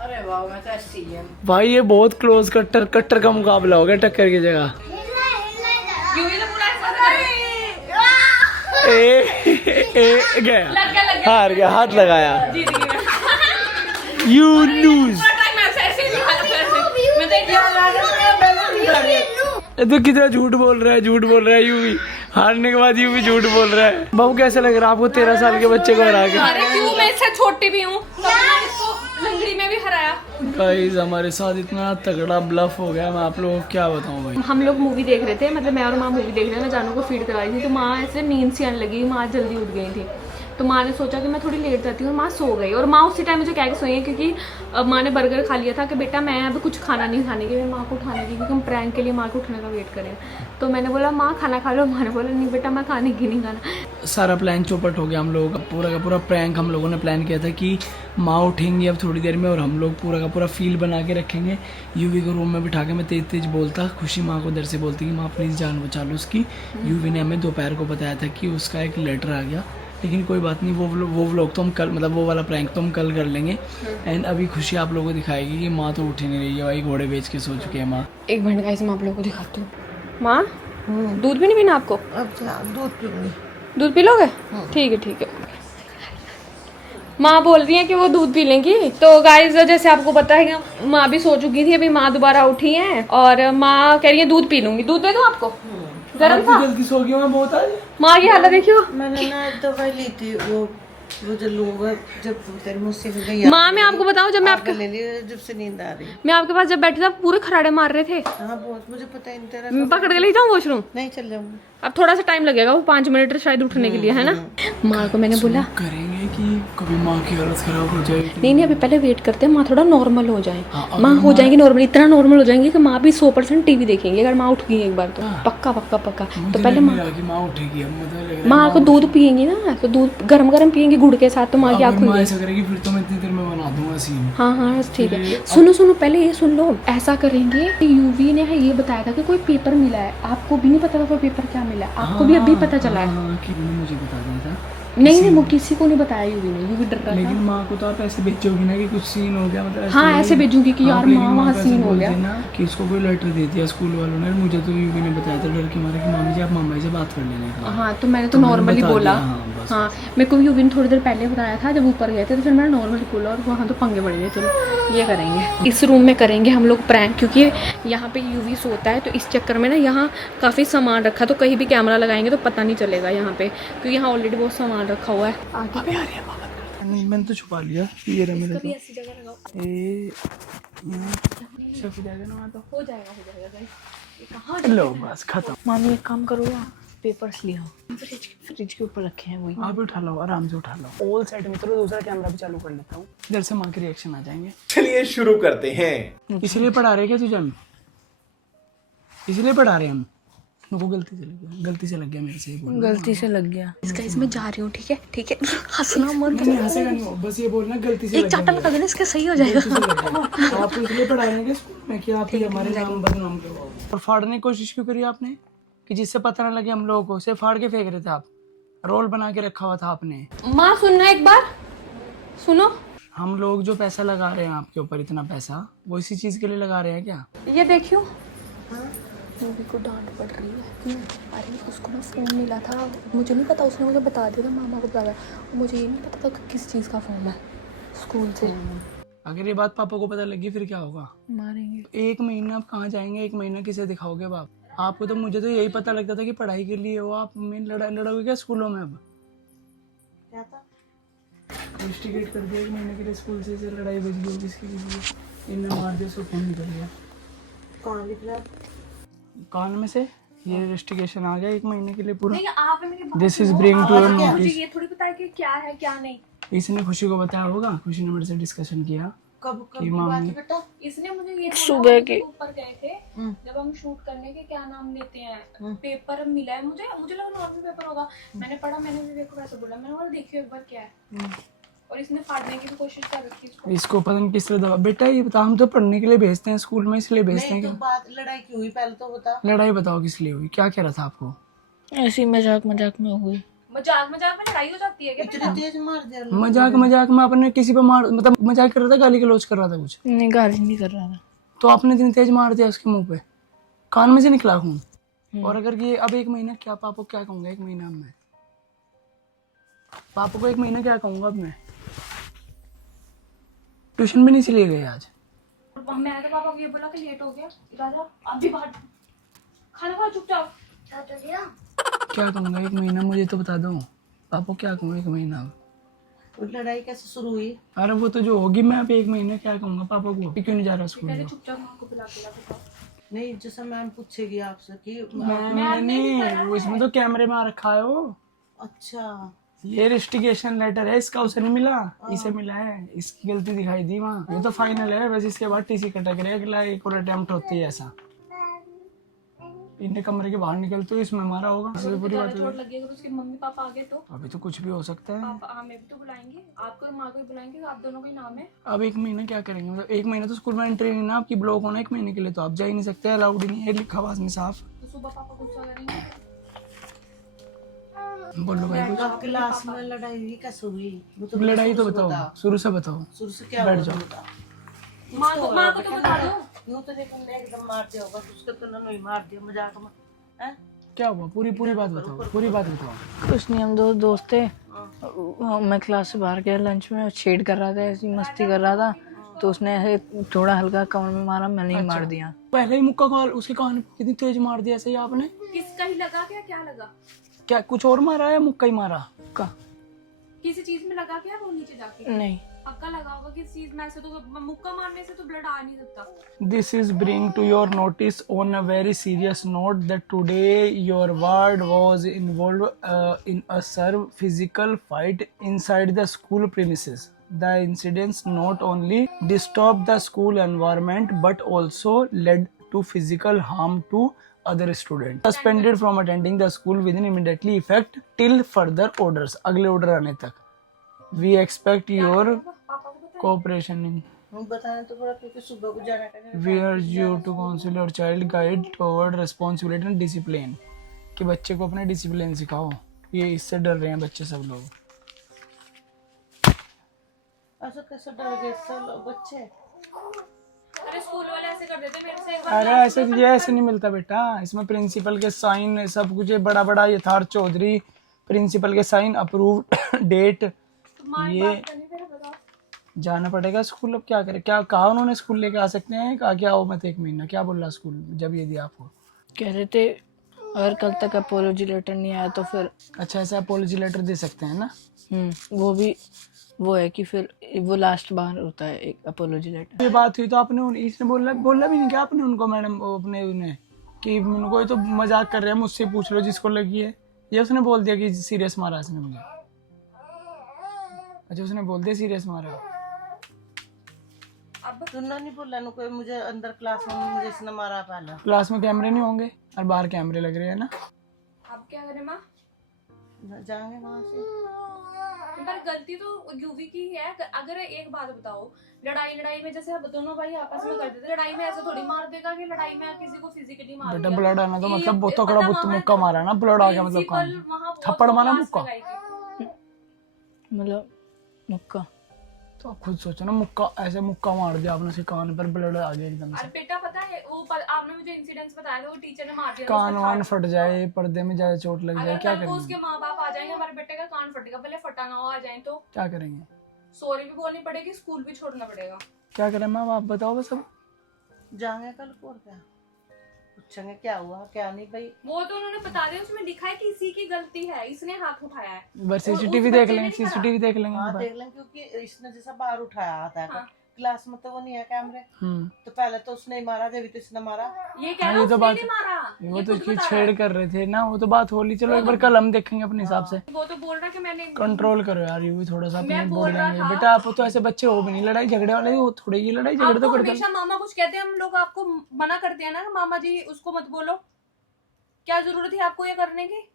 अरे वाह, मैं तो ऐसी ही हूँ। भाई ये बहुत क्लोज कट्टर का मुकाबला हो गया टक्कर की जगह। यूवी तो पूरा ऐसा गया, लग गया। हार गया, हाथ लगाया। जीत गई मैं। You lose. पूरा टाइम ऐसे ही दिखाया पैसे। मैं तो तो कितना झूठ बोल रहा है यूवी। हारने के बाद यूवी झूठ बोल रहा है। बाबू कैसा लग रहा है आपको 13 साल के बच्चे को हरा के? अरे क्यों, मैं इससे छोटी भी हूँ तो मैंने इसको लंगड़ी में भी हराया। गाइस हमारे साथ इतना तगड़ा ब्लफ हो गया, मैं आप लोगों को क्या बताऊं भाई। हम लोग मूवी देख रहे थे, मतलब मैं और माँ मूवी देख रहे थे। मैं जानू को फीड करा रही थी तो माँ ऐसे नींद सी आने लगी। माँ जल्दी उठ गई थी तो माँ ने सोचा कि मैं थोड़ी लेट जाती हूँ, और माँ सो गई। और माँ उसी टाइम मुझे कह के सोई है क्योंकि अब माँ ने बर्गर खा लिया था कि बेटा मैं अब कुछ खाना नहीं खाने की, मैं माँ को उठाने की, क्योंकि हम प्रैंक के लिए माँ को उठने का वेट करें। तो मैंने बोला माँ खाना खा लो। माँ ने बोला नहीं बेटा मैं खाने की नहीं खाना। सारा प्लान चौपट हो गया हम लोगों का। पूरा का पूरा प्रैंक हम लोगों ने प्लान किया था कि माँ उठेंगी अब थोड़ी देर में और हम लोग पूरा का पूरा फील बना के रखेंगे। यूवी को रूम में बिठा के मैं तेज तेज बोलता, खुशी माँ को दर से बोलती कि माँ प्लीज़ जान बचा लो उसकी। यूवी ने हमें दोपहर को बताया था कि उसका एक लेटर आ गया, लेकिन कोई बात नहीं, वो व्लॉग तो हम कल, मतलब वो वाला प्रैंक तो हम कल कर लेंगे। एंड अभी खुशी आप लोगों को दिखाएगी कि माँ तो उठ ही नहीं रही है भाई, घोड़े बेच के सो चुकी है माँ। एक मिनट गाइस मैं आप लोगों को दिखाती हूँ। माँ दूध भी नहीं पीना आपको? अच्छा दूध पीऊंगी। दूध पी लोगे? ठीक है। माँ बोल रही है कि वो दूध पी लेंगी। तो गाइस जैसे आपको पता है कि माँ भी सो चुकी थी, अभी माँ दोबारा उठी है और माँ कह रही है दूध पी लूंगी। दूध दे दूँ आपको? गरम था? जल्दी सो गई मैं बहुत आज। माँ की हालत देखियो। मैंने ना दवाई ली थी, वो जो लोग जब तेरे मुझसे गई माँ मैं आपको बताऊँ, जब मैं आपके ले ली, जब से नींद आ रही। मैं आपके पास जब बैठी था पूरे खराड़े मार रहे थे। हाँ बहुत, मुझे पता है तेरा। मैं पकड़ के ले जाऊँ वॉशरूम? नहीं चल जाऊंगी। अब थोड़ा सा टाइम लगेगा, वो 5 मिनट शायद उठने के लिए, है ना? माँ को मैंने बोला करेंगे है कि कभी माँ की हालत खराब हो जाए। नहीं अभी पहले वेट करते हैं, माँ थोड़ा नॉर्मल हो जाए। हाँ, माँ हो जाएंगी नॉर्मल, इतना नॉर्मल हो जाएंगी कि माँ भी 100% टीवी देखेंगी अगर माँ उठ गई एक बार तो। पक्का पक्का पक्का। तो पहले माँ उठेगी, अब मुझे लग रहा है माँ को दूध पियेंगी ना, तो दूध गरम गरम पियेंगी गुड़ के साथ, तो माँ की आँख खुल माँ जाएगी। ऐसा करेगी फिर तो मैं इतनी देर में बना दूंगा सीन। हाँ ठीक है। सुनो पहले ये सुन लो, ऐसा करेंगे कि यूवी ने ये बताया था कि कोई पेपर मिला है, आपको भी नहीं पता था कोई पेपर क्या मिला है, आपको भी अभी पता चला है। मुझे बता दिया था। नहीं वो किसी को नहीं बताया यूवी ने, यूवी डर रहा लेकिन था। माँ को तो आप ऐसे भेजोगी ना कि कुछ सीन हो गया, मतलब हाँ ऐसे भेजूंगी कि यार माँ वहाँ सीन हो गया ना कि इसको कोई लेटर दे दिया स्कूल वालों ने। मुझे तो यूवी ने बताया था डर के मारे कि मामी जी आप मामा से बात कर लेने का। हाँ तो मैंने तो नॉर्मली बोला। हाँ मेरे को भी यूवी ने थोड़ी देर पहले बताया था जब ऊपर गए थे, तो फिर मैंने नॉर्मली बोला और वहाँ तो पंगे पड़ गए। चलो ये करेंगे, इस रूम में करेंगे हम लोग प्रैंक, क्योंकि यहाँ पे यूवी सोता है, तो इस चक्कर में ना यहाँ काफ़ी सामान रखा, तो कहीं भी कैमरा लगाएंगे तो पता नहीं चलेगा यहाँ पे, क्योंकि यहाँ ऑलरेडी बहुत सामान रखा हुआ है। नहीं मैंने तो छुपा लिया, ये रहा मेरे ऐसी जगह लगाओ, हो जाएगा ना तो। हो जाएगा गाइस। कहाँ लो बस खत्म। मामी एक काम करो ना, पेपर्स ले आओ, फ्रिज के ऊपर रखे हैं वही। आप भी उठा लो, आराम से उठा लो। ऑल सेट में चलो, दूसरा कैमरा भी चालू कर लेता हूँ, इधर से माँ के रिएक्शन आ जाएंगे। चलिए शुरू करते हैं। इसलिए पढ़ा रहे क्या तुझे हम? इसलिए पढ़ा रहे हम? उनको गलती से लग गया मेरे से। गलती से लग गया। इसका इसमें जा रही हूँ, ठीक है हंसना मत। नहीं हंसेगा नहीं, बस ये बोलना गलती से एक चाटा लगा देना, इसका सही हो जाएगा। आपको इसलिए पढ़ा रहे हैं स्कूल में कि आप ही हमारे नाम बदनाम करवाओ। और फाड़ने की कोशिश क्यों करी आपने कि जिससे पता ना लगे हम लोगों को? सिर्फ फाड़ के फेंक रहे थे आप, रोल बना के रखा हुआ था आपने। माँ सुनना एक बार, सुनो। हम लोग जो पैसा लगा रहे हैं आपके ऊपर, इतना पैसा, वो इसी चीज के लिए लगा रहे हैं क्या? ये देखियो, मूवी को डांट पड़ रही है। क्यों? अरे उसको ना फ़ोन मिला था, मुझे नहीं पता, उसने मुझे बता दिया था, मामा को बताया, मुझे ये नहीं पता था कि किस चीज़ का फ़ोन है स्कूल से। अगर ये बात पापा को पता लगी फिर क्या होगा? मारेंगे। 1 महीना आप कहाँ जाएंगे? 1 महीना किसे दिखाओगे बाप? आपको तो, मुझे तो यही पता लगता था कि पढ़ाई के लिए हो आप। मैं लड़ोगे क्या स्कूलों में? अब क्या था? इंस्टिगेट कर दिया 1 महीने के लिए स्कूल से, लड़ाई बच गई किसकी किसी, इनने मार दिया, उसको फोन निकल गया। कौन लिख रहा? कान में से ये इन्वेस्टिगेशन आ गया 1 महीने के लिए पूरा। नहीं आप मेरी बात this is bring to your मुझे नोटिस। ये थोड़ी पता है कि क्या है क्या नहीं। इसने खुशी को बताया होगा, खुशी ने मेरे से डिस्कशन किया कब कि मामी बेटा? इसने मुझे ये सुबह के ऊपर गए थे जब हम शूट करने के, क्या नाम लेते हैं, पेपर मिला है मुझे लगा नॉर्मल पेपर होगा। मैंने पढ़ा, मैंने विवेक को वैसे बोला, मैंने बोला देखियो एक बार क्या है, और इसने फाड़ने की भी कोशिश कर रखी इसको। इसको पता नहीं किस तरह दबा। बेटा ये बता, हम तो पढ़ने के लिए भेजते हैं स्कूल में, इसलिए भेजते नहीं हैं तो बात लड़ाई क्यों हुई पहले तो बता। लड़ाई बताओ किस लिए हुई, क्या कह रहा था आपको? ऐसी मजाक में हुई। मजाक में लड़ाई हो जाती है क्या? इतनी तेज मार दिया। मजाक में आपने किसी पे मार, मतलब मजाक कर रहा था, गाली गलौज कर रहा था कुछ? नहीं गाली नहीं कर रहा था। तो आपने इतनी तेज मार दिया उसके मुंह पे, कान में से निकला खून। और अगर ये अब 1 महीना, क्या पापा को क्या कहूंगा 1 महीना में? पापा को 1 महीना क्या कहूंगा अब मैं? ट्यूशन भी नहीं चले गए आज। मैं तो पापा को ये बोला कि लेट हो गया, राजा अब भी बाहर खाना खा चुपचाप। क्या कहूंगा 1 महीना? मुझे तो बता दो पापा को क्या कहूँगा 1 महीना? वो लड़ाई कैसे शुरू हुई? अरे वो तो जो होगी, मैं अब 1 महीना क्या कहूंगा पापा को? क्यों नहीं जा रहा स्कूल? पहले चुपचाप माँ को बुला के ला। नहीं जैसे मैम पूछेगी आपसे कि नहीं, वो इसमें तो कैमरे में आ रखा है वो। अच्छा ये इन्वेस्टिगेशन लेटर है इसका, उसे नहीं मिला, इसे मिला है, इसकी गलती दिखाई दी वहाँ। ये तो फाइनल है, बस इसके बाद टीसी कटा करेगा, अगला एक और अटेम्प्ट होती है ऐसा। इनने कमरे के बाहर निकल तो इसमें मारा होगा, इससे पूरी बात है। लगेगा तो उसके मम्मी पापा आ गए तो अभी तो कुछ भी हो सकता है। पापा हमें भी तो बुलाएंगे, आपको माँ को भी बुलाएंगे, आप दोनों का ही नाम है। अब 1 महीना क्या करेंगे? मतलब 1 महीना तो स्कूल में एंट्री नहीं ना आपकी, ब्लॉक होना 1 महीने के लिए, तो आप जा ही नहीं सकते, अलाउड ही नहीं है, लिखा हुआ में साफ। तो सुबह पापा गुस्सा करेंगे। बोलो भाई कुछ। कब क्लास में लड़ाई हुई कैसे हुई? वो तो लड़ाई तो बताओ, शुरू से बताओ। शुरू से क्या बैठ हुआ जाओ। बता। माँ को तो बता दो। यूं तो देखो ने एकदम मार दिया होगा, उसके तो ना नहीं मार दिया मजाक में। हैं? क्या हुआ? पूरी बात बताओ, पूरी बात बताओ। कुछ नहीं, हम 2 दोस्त थे, मैं क्लास से बाहर गया लंच में, छेड़ कर रहा था, ऐसी मस्ती कर रहा था, तो उसने ऐसे थोड़ा हल्का कान में मारा, मैंने ही मार दिया। पहले ही मुक्का कॉल उसके कान पे कितनी तेज मार दिया सही आपने? किसका ही लगा क्या लगा? क्या कुछ और मारा या मुक्का ही मारा? का किसी चीज में लगा क्या वो नीचे जाके? नहीं पक्का मुक्का लगा होगा किस चीज में, ऐसे तो मुक्का मारने से तो ब्लड आ नहीं सकता। This is bring to your notice on a very serious note that today your ward was involved in a serve physical fight inside the school premises. The incidents not only disturbed the school environment but also led to physical harm to other students. Suspended from attending the school within immediately effect till further orders. अगले order आने तक. We expect your cooperation in. बताना तो पड़ा क्योंकि सुबह को जाना करना। We urge you to counsel your child guide toward responsibility and discipline. कि बच्चे को अपने डिसिप्लिन सिखाओ। ये इससे डर रहे हैं बच्चे सब लोग। ऐसा कैसे डर गए सब बच्चे? अरे स्कूल वाले ऐसे कर देते मेरे से एक अरे ऐसे ये ऐसे नहीं मिलता बेटा, इसमें प्रिंसिपल के साइन सब कुछ बड़ा बड़ा यथार्थ चौधरी प्रिंसिपल के साइन अप्रूव्ड डेट ये जाना पड़ेगा स्कूल। अब क्या करें, क्या कहा उन्होंने स्कूल लेके आ सकते हैं, कहा क्या आओ मत 1 महीना, क्या बोल रहा स्कूल जब ये दिया आपको? कह रहे थे अगर कल तक अपोलॉजी लेटर नहीं आया तो फिर अच्छा ऐसा अपोलॉजी लेटर दे सकते हैं ना? वो भी वो है कि फिर वो लास्ट बार होता है एक अपोलॉजी लेटर। ये बात हुई तो आपने इसने बोला भी नहीं क्या आपने उनको मैडम अपने उन्हें कि उनको ये तो मजाक कर रहे हैं मुझसे पूछ लो जिसको लगी है, ये उसने बोल दिया कि सीरियस मारा इसने मुझे? अच्छा उसने बोल दिया सीरियस मारा। अब तुमने नहीं बोला ना कोई मुझे अंदर क्लास में मुझे इसने मारा पहले। क्लास में कैमरे नहीं होंगे और बाहर कैमरे लग रहे हैं ना? अब क्या करें माँ? जाएंगे वहाँ से। पर गलती तो यूवी की ही है। अगर एक बात बताओ, लड़ाई में जैसे अब दोनों भाई आपस में करते थे, लड़ाई में ऐसे थोड़ी मार देगा कि लड़ाई में किसी को फिजिकली मार बेटा ब्लड आना तो मतलब बहुत तगड़ा बुत मुक्का मारा ना, ब्लड आ गया मतलब कौन थप्पड़ मारा मुक्का मतलब मुक्का। तो आप खुद सोचो ना, मुक्का ऐसे मुक्का मार दिया आपने, कान पर ब्लड आ गया एकदम से। अरे बेटा पता है वो आपने मुझे इंसिडेंट्स बताया था, वो टीचर ने मार दिया, कान वान फट जाए, पर्दे में ज्यादा चोट लग जाए, क्या अगर उसके करेंगे? माँ बाप आ जाएंगे, हमारे बेटे का कान फटेगा, भले फटा ना हो, आ जाए तो क्या करेंगे? सॉरी भी बोलनी पड़ेगी, स्कूल भी छोड़ना पड़ेगा। क्या करें माँ बाप बताओ बस। अब जाएंगे कल को और क्या पूछेंगे क्या हुआ क्या नहीं भाई। वो तो उन्होंने बता दिया, उसमें लिखा है कि इसी की गलती है, इसने हाथ उठाया है। बस सीसीटीवी देख लेंगे, सीसीटीवी देख लेंगे। हाँ देख लेंगे क्योंकि इसने जैसा बाहर उठाया हाथ है क्लास में तो वो नहीं है कैमरे। तो पहले तो उसने ही मारा, जब तो इसने मारा। ये कह रहा है उसने नहीं मारा, वो तो छेड़ कर रहे थे ना, वो तो बात होली। चलो एक बार कल हम देखेंगे अपने हिसाब से। वो तो बोल रहा कि मैंने कंट्रोल करो यार, ये भी थोड़ा सा अपने बोल लेंगे बेटा। आप तो ऐसे बच्चे हो भी नहीं, लड़ाई झगड़े वाले वो थोड़ी ही लड़ाई झगड़े तो करते हैं। हमेशा मामा कुछ कहते हैं, हम लोग आपको मना करते हैं ना मामा जी उसको मत बोलो, क्या जरूरत है आपको ये करने की?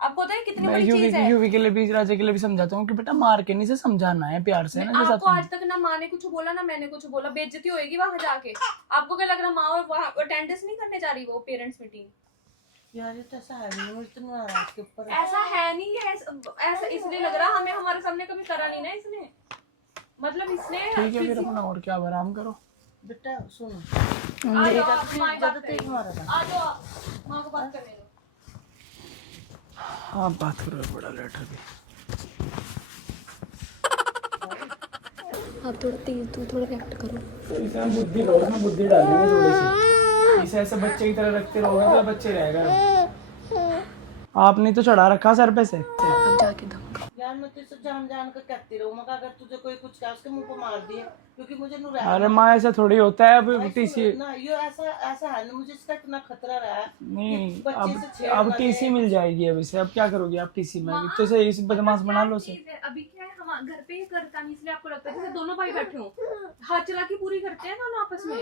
आपको पता है कितनी बड़ी चीज है। यूवी के लिए भी, राजा के लिए भी समझाता हूँ कि बेटा मार के नहीं से समझाना है, प्यार से ना। जैसा आपको आज तक ना माँ ने कुछ बोला ना मैंने कुछ बोला, बेइज्जती होएगी वहां जाके। आपको क्या लग रहा माँ वहां अटेंडेंस नहीं करने जा रही वो पेरेंट्स मीटिंग? यार ये तो ऐसा है नहीं, मुझे तो नहीं आ रहा इसके ऊपर। ऐसा है नहीं है, ऐसा इसलिए लग रहा हमें, हमारे सामने कभी करा नहीं ना इसने, मतलब इसने। ठीक है फिर अपना और क्या आराम करो बेटा सुन, आ जाओ माँ की बात करें, मारा था। आ जाओ माँ को बात करने दो। आप बात करो, बड़ा लेटर भी। आप थोड़ा तेज तो थोड़ा रिएक्ट करो। इतना बुद्धि लो ना, बुद्धि डालेंगे थोड़ी सी। इसे ऐसे बच्चे की तरह रखते रहोगे तो बच्चे रहेगा। आपने तो चढ़ा रखा सर पे से। अब जाके दम यार मैं तुझसे जान कर कहती रहूँ, मगर अगर तुझे कोई कुछ कहा उसके मुंह पे मार दिए, क्योंकि मुझे अरे माँ ऐसा थोड़ी होता है। अब टीसी ना ये ऐसा है ना, मुझे इसका इतना खतरा रहा है। नहीं, बच्चे से छेड़ अब ना टीसी दे। मिल जाएगी अब इसे। अब क्या करोगी आप टीसी में? तो से इस बदमाश बना लो से। अभी क्या है, हम घर पे ही करता नहीं, इसलिए आपको लगता है जैसे दोनों भाई बैठे हो, हाथ चला के पूरी करते हैं दोनों आपस में।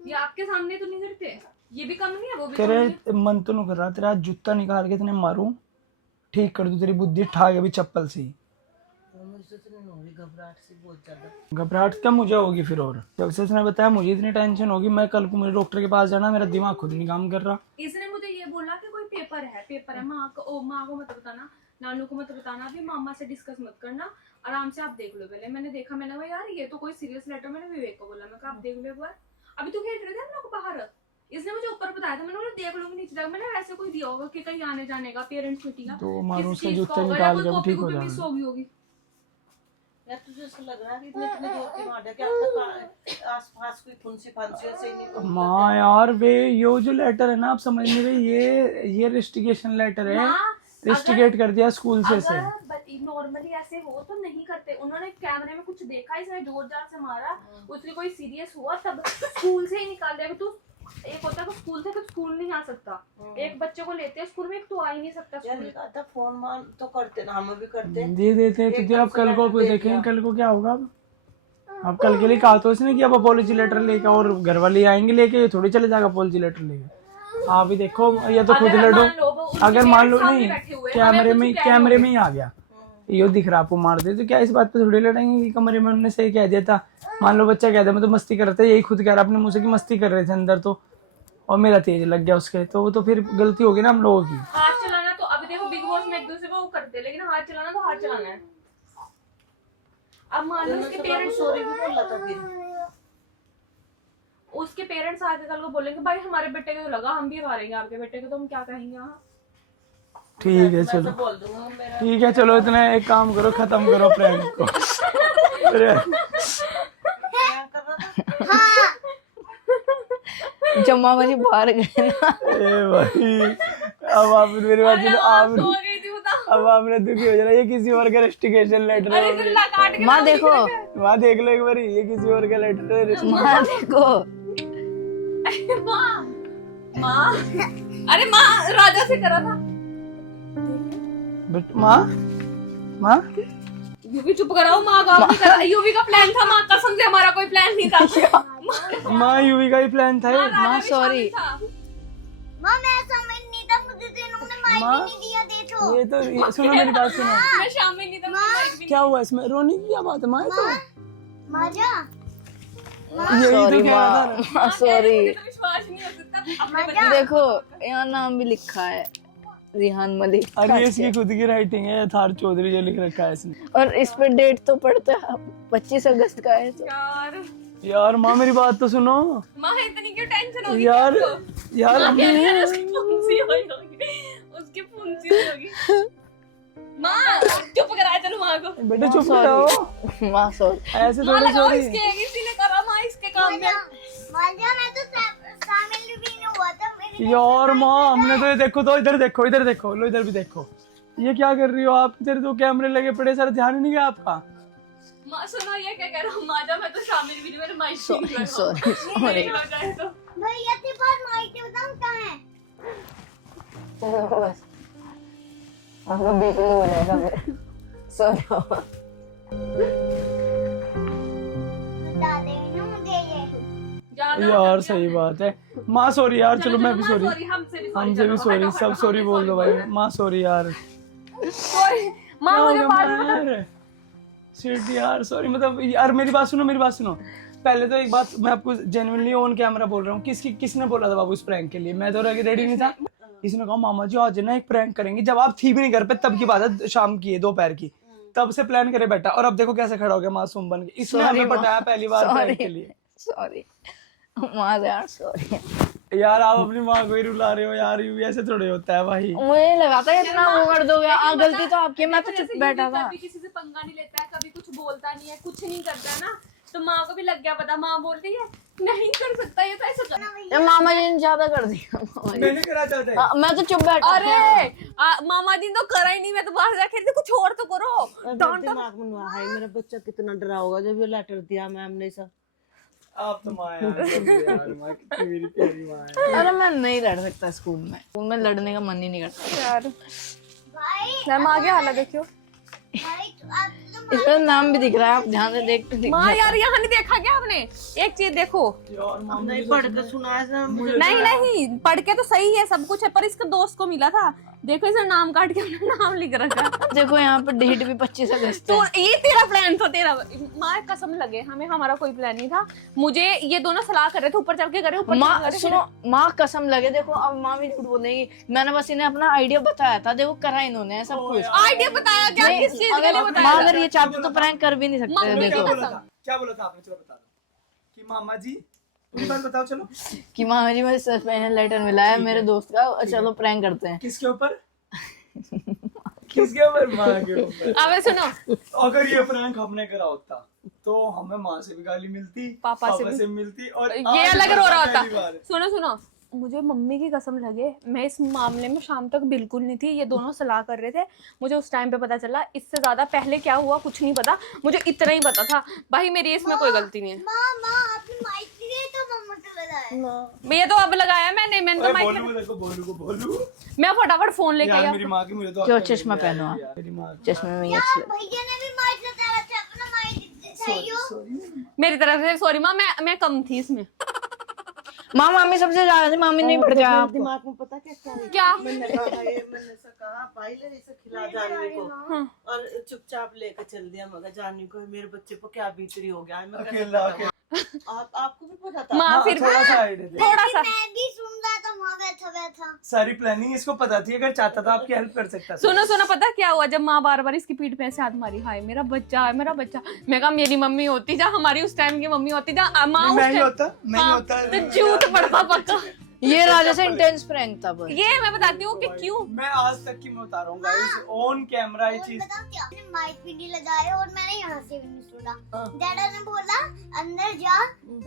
ये आपके सामने तो नहीं करते, ये भी कम नहीं है वो भी कम नहीं है। तेरे मन तो नहीं कर रहा, तेरा जूता निकाल के तेने मारूं, ठीक कर दूं तेरी बुद्धि ठा के भी चप्पल से। मुझसे तो नहीं होगी घबराहट से बहुत ज्यादा। घबराहट क्या मुझे होगी फिर? और जब से उसने बताया मुझे इतनी टेंशन होगी। मैं कल को मुझे डॉक्टर के पास जाना, मेरा दिमाग खुद नहीं काम कर रहा। इसने मुझे ये बोला कि कोई पेपर है माँ को मत बताना, नानू को मत बताना, अभी मामा से डिस्कस मत करना, आराम से आप देख लो। पहले मैंने देखा, मैंने कहा यार ये तो कोई सीरियस लेटर, मैंने विवेक को बोला, मैं कहा आप देख लो एक बार। अभी तो खेल रहे थे हम लोग बाहर, इसने मुझे ऊपर बताया था, मैंने बोला देख लूंगी नीचे जाकर। मैंने वैसे कोई दिया होगा कि कहीं आने जाने का, पेरेंट्स मीटिंग का, तो मारो उससे जूते निकाल के ठीक हो मिस जाएगा। होगी। यार तुझे ऐसा लग रहा है कि इतने जोर की मार दिया कि आपका आस-पास कोई फुंसी फांसी ऐसे नहीं? माँ यार वे यो जो लेटर है ना, आप समझ नहीं रहे, ये इन्वेस्टिगेशन लेटर है। इंस्टिगेट कर दिया स्कूल से नॉर्मली ऐसे हो तो नहीं करते, उन्होंने कैमरे में कुछ देखा, इसने जोर जार से मारा, उसकी कोई सीरियस हुआ तब स्कूल से ही निकाल दिया। तू एक होता है तो स्कूल से, तो स्कूल नहीं आ सकता, एक बच्चे को लेते हैं स्कूल में, एक तो आ ही नहीं सकता स्कूल। फोन मान तो करते ना, हम भी करते हैं, दे देते हैं तुझे। अब कल को देखेंगे कल को क्या होगा। अब कल के लिए कहा तो इसने कि अब अपोलॉजी लेटर लेकर और घर वाले आएंगे लेके, ये थोड़ी चले जाएगा अपोलॉजी लेटर लेके। आप भी देखो, ये तो खुद लड़ो। अगर मान लो नहीं कैमरे में ही आ गया, ये दिख रहा आपको मार दे, तो क्या इस बात पे थोड़ी लड़ेंगे कि कमरे में उन्होंने सही कह दिया था। मान लो बच्चा कहता है मैं तो मस्ती कर रहा था, यही खुद कह रहा अपने मुंह से कि मस्ती कर रहे थे अंदर तो, और मेरा तेज लग गया उसके, तो वो तो फिर गलती होगी ना हम लोगों की। हाथ चलाना तो अभी देखो बिग बॉस में एक दूसरे को करते, लेकिन हाथ चलाना तो हाथ चलाना है। अब मान लो उसके पेरेंट्स, सॉरी भी बोला था, फिर उसके पेरेंट्स आके कल को बोलेंगे भाई हमारे बेटे को लगा, हम भी मारेंगे आपके बेटे को, तो हम क्या कहेंगे? हाँ ठीक है चलो, बोल दूंगा मेरा ठीक है चलो, इतना एक काम करो, खत्म करो प्रैंक को। जम्मा मुझे बाहर गए ना। ए भाई अब आप मेरी बात सुनो, आप सो गई थी बता। अब आपने दुखी हो जाना, ये किसी और का रेस्टिगेशन लेटर अरे है। गला काट के माँ देखो, वहाँ देख लो एक बार, ये किसी और का लेटर है। माँ देखो, माँ, अरे माँ राजा से करा था। माँ माँ यूवी चुप कराओ, माँ का आपने करा, यूवी का प्लान था, माँ कसम से हमारा कोई प्लान नहीं था। माँ यूवी का ही प्लान था ये। माँ सॉरी। माँ मैं समझ नहीं था, मुझे तो इन्होंने माइक माँ, ही नहीं दिया, देखो। ये तो सुनो मेरी बात सुनो, मैं शाम में नहीं था। क्या हुआ इसमें, रोने की क्या बात है माँ? ये तो मजा यही सॉरी तो कह रहा था। माँ, सॉरी। विश्वास नहीं हो सकता अपने बच्चे। देखो यहाँ नाम भी लिखा है, रिहान मलिक। अरे इसकी खुद की राइटिंग है, थार चौधरी जो लिख रखा है इसने। और इस पे डेट तो पड़ता है 25 अगस्त का है। तो यार माँ मेरी बात तो सुनो माँ, इतनी क्यों टेंशन होगी? यार, यार उसकी फुंसी होगी, उसकी फुंसी होगी। माँ चुप करा, चलो माँ को। बेटे चुप रहो, माँ सॉरी। ऐसे माँ थोड़ी लगाओ, सॉरी। किसी ने करा माँ इसके काम में। मजा मैं तो शामिल भी नहीं हुआ था मेरे। यार माँ हमने तो ये देखो, तो इधर देखो, इधर देखो, लो इधर भी देखो, ये क्या कर रही हो आप? इधर तो कैमरे लगे पड़े, सारा ध्यान ही नहीं गया आपका। माँ सुनो, ये क्या कह रहा हूँ? माजा मैं तो शामिल भी नहीं, मेरे माइक सॉरी सॉरी सॉरी। हो जाए तो। भैया के पास माइक बताऊं कहाँ है? बस आपको बीच में बोलेगा सॉरी। बता दे ना मुझे ये। ज्यादा यार सही बात है माँ, सॉरी यार, चलो मैं भी सॉरी, हमसे भी हमसे भी सॉरी, सब सॉरी बोल दो भाई। माँ सॉरी यार, सॉरी माँ, मुझे बाद शिट यार सॉरी। मतलब यार मेरी बात सुनो, मेरी बात सुनो, पहले तो एक बात मैं आपको जेन्युइनली ऑन कैमरा बोल रहा हूँ, किसने बोला था बाबू इस प्रैंक के लिए? मैं तो रेडी नहीं था। इसने कहा मामा जी आज ना एक प्रैंक करेंगे, जब आप थी भी नहीं घर पे, तब की बात है, शाम की है, दोपहर की, तब से प्लान करे बैठा, और अब देखो कैसे खड़ा हो गया मासूम बन के। इसने हमें बताया पहली बार प्रैंक के लिए। सॉरी माँ यार, सॉरी यार आप अपनी माँ को ही रुला रहे हो यार, यूं ऐसे थोड़े होता है भाई। मुझे लगा था इतना वो कर दोगे। गलती तो आपकी, मैं तो चुप बैठा था। कभी किसी से पंगा नहीं लेता है, कभी कुछ बोलता नहीं है, कुछ नहीं करता है ना, तो माँ को भी लग गया पता। माँ बोल रही है नहीं कर सकता ये, तो ऐसा कर। मामा जी ने ज्यादा कर दिया। मैंने करा चाहता है। मैं तो चुप बैठा। अरे मामा जी ने तो करा ही नहीं, मैं तो बाहर जाके रही थी, कुछ और तो करो। दिमाग में हुआ है मेरा बच्चा कितना डरा होगा जब ये लेटर दिया मैम ने। सब आप तो माँ यार, माँ कितनी मेरी प्यारी माँ है। अरे मैं नहीं लड़ सकता स्कूल में लड़ने का मन ही नहीं करता यार भाई मैम आगे हाल देखियो। भाई आप तो इसमें नाम भी दिख रहा है, आप ध्यान से देखते दिख माँ यार यहाँ नहीं देखा क्या आपने? एक चीज देखो, यार माँ नहीं पढ़ के सुना है मुझे। नहीं नहीं पढ़ के तो सही है, सब कुछ है, पर इसके दोस्त को मिला था, देखो इसे नाम काट के अपना नाम लिख रखा। देखो यहाँ पे डेट भी 25 अगस्त तो है। ये तेरा प्लान था, तेरा माँ कसम लगे, हमें हमारा कोई प्लान नहीं था। मुझे ये दोनों सलाह कर रहे थे, ऊपर चढ़ के करे, ऊपर माँ सुनो, माँ कसम लगे, देखो अब माँ भी झूठ बोलेगी, मैंने बस इन्हें अपना आइडिया बताया था, देखो करा इन्होंने सब कुछ। आइडिया बताया क्या? किस चीज के लिए बताया? माँ अगर ये चाहते तो प्रैंक कर भी नहीं सकते। मम्मी देखो की क्या बोला था आपने, चलो बता दो कि मामा जी पूरी बात बताओ। चलो कि मामा जी मुझे सस्पेंशन लेटर मिला है मेरे दोस्त का, चलो प्रैंक करते हैं। किसके ऊपर? किसके ऊपर? माँ के ऊपर। अब सुनो, अगर ये प्रैंक हमने करा होता तो हमें माँ से भी गाली मिलती, पापा से भी मिलती, और ये आज अलग रो रहा पहली होता। बार। सुनो सुनो, मुझे मम्मी की कसम लगे, मैं इस मामले में शाम तक बिल्कुल नहीं थी। ये दोनों सलाह कर रहे थे, मुझे उस टाइम पे पता चला। इससे ज्यादा पहले क्या हुआ कुछ नहीं पता, मुझे इतना ही पता था। भाई मेरी इसमें कोई गलती नहीं है। माँ आपने माइक दिया तो मम्मा को लगाया। मैं तो अब लगाया मैंने तो माइक, बोलू मैं फटाफट फोन लेके आया। मेरी माँ की मुझे तो क्यों चश्मा पहनो आप? मेरी माँ चश्मे में ये अच्छा भैया ने भी माइक लगाया था, अपना माइक चाहिए। मेरी तरफ से सॉरी माँ, मैं कम थी इसमें। माँ मामी सबसे ज्यादा थी, मामी नहीं पड़ता आपको। दिमाग में पता क्या क्या मैंने कहा पहले इसे खिला जानवी को और चुपचाप लेके चल दिया। मगर जानवी को मेरे बच्चे को क्या बीतरी हो गया है। मैं कैसे बताऊं? आपको भी पता था? माँ फिर थोड़ा सा आइडिया दे। थोड़ा सा मैं भी सुन रहा था, वहाँ बैठा सारी प्लानिंग इसको पता थी, अगर चाहता था आपकी हेल्प कर सकता था। सुनो पता क्या हुआ, जब माँ बार बार इसकी पीठ पे ऐसे हाथ मारी, हाय मेरा बच्चा है मेरा बच्चा। मैं कहा मेरी मम्मी होती जा, हमारी उस टाइम की मम्मी होती जा, माँ उस मैं ही टाइम होता, मैं ही होता। तो झूठ पड़ता पक्का। ये राजा से इंटेंस प्रैंक था बस। ये मैं बताती हूँ कि क्यों। मैं आज तक की मैं बता रहा हूँ गाइस, ऑन कैमरा ये चीज। बताओ क्या, आपने माइक भी नहीं लगाया और मैंने यहाँ से भी नहीं सुना। डैडा ने बोला अंदर जा,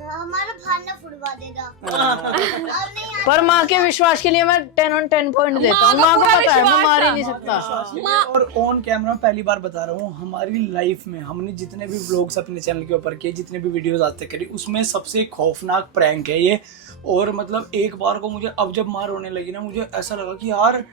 हमारा भाना फुड़वा देगा। और नहीं पर माँ के विश्वास के लिए मैं 10 on 10 पॉइंट देता हूँ। माँ को पता है मैं मार ही नहीं सकता। और ऑन कैमरा पहली बार बता रहा हूँ, हमारी लाइफ में हमने जितने भी व्लॉग्स अपने चैनल के ऊपर किए, जितने भी वीडियोस आज तक करी, उसमें सबसे खौफनाक प्रैंक है ये। और मतलब एक बार को मुझे अब जब मार होने लगी ना, मुझे ऐसा लगा कि यार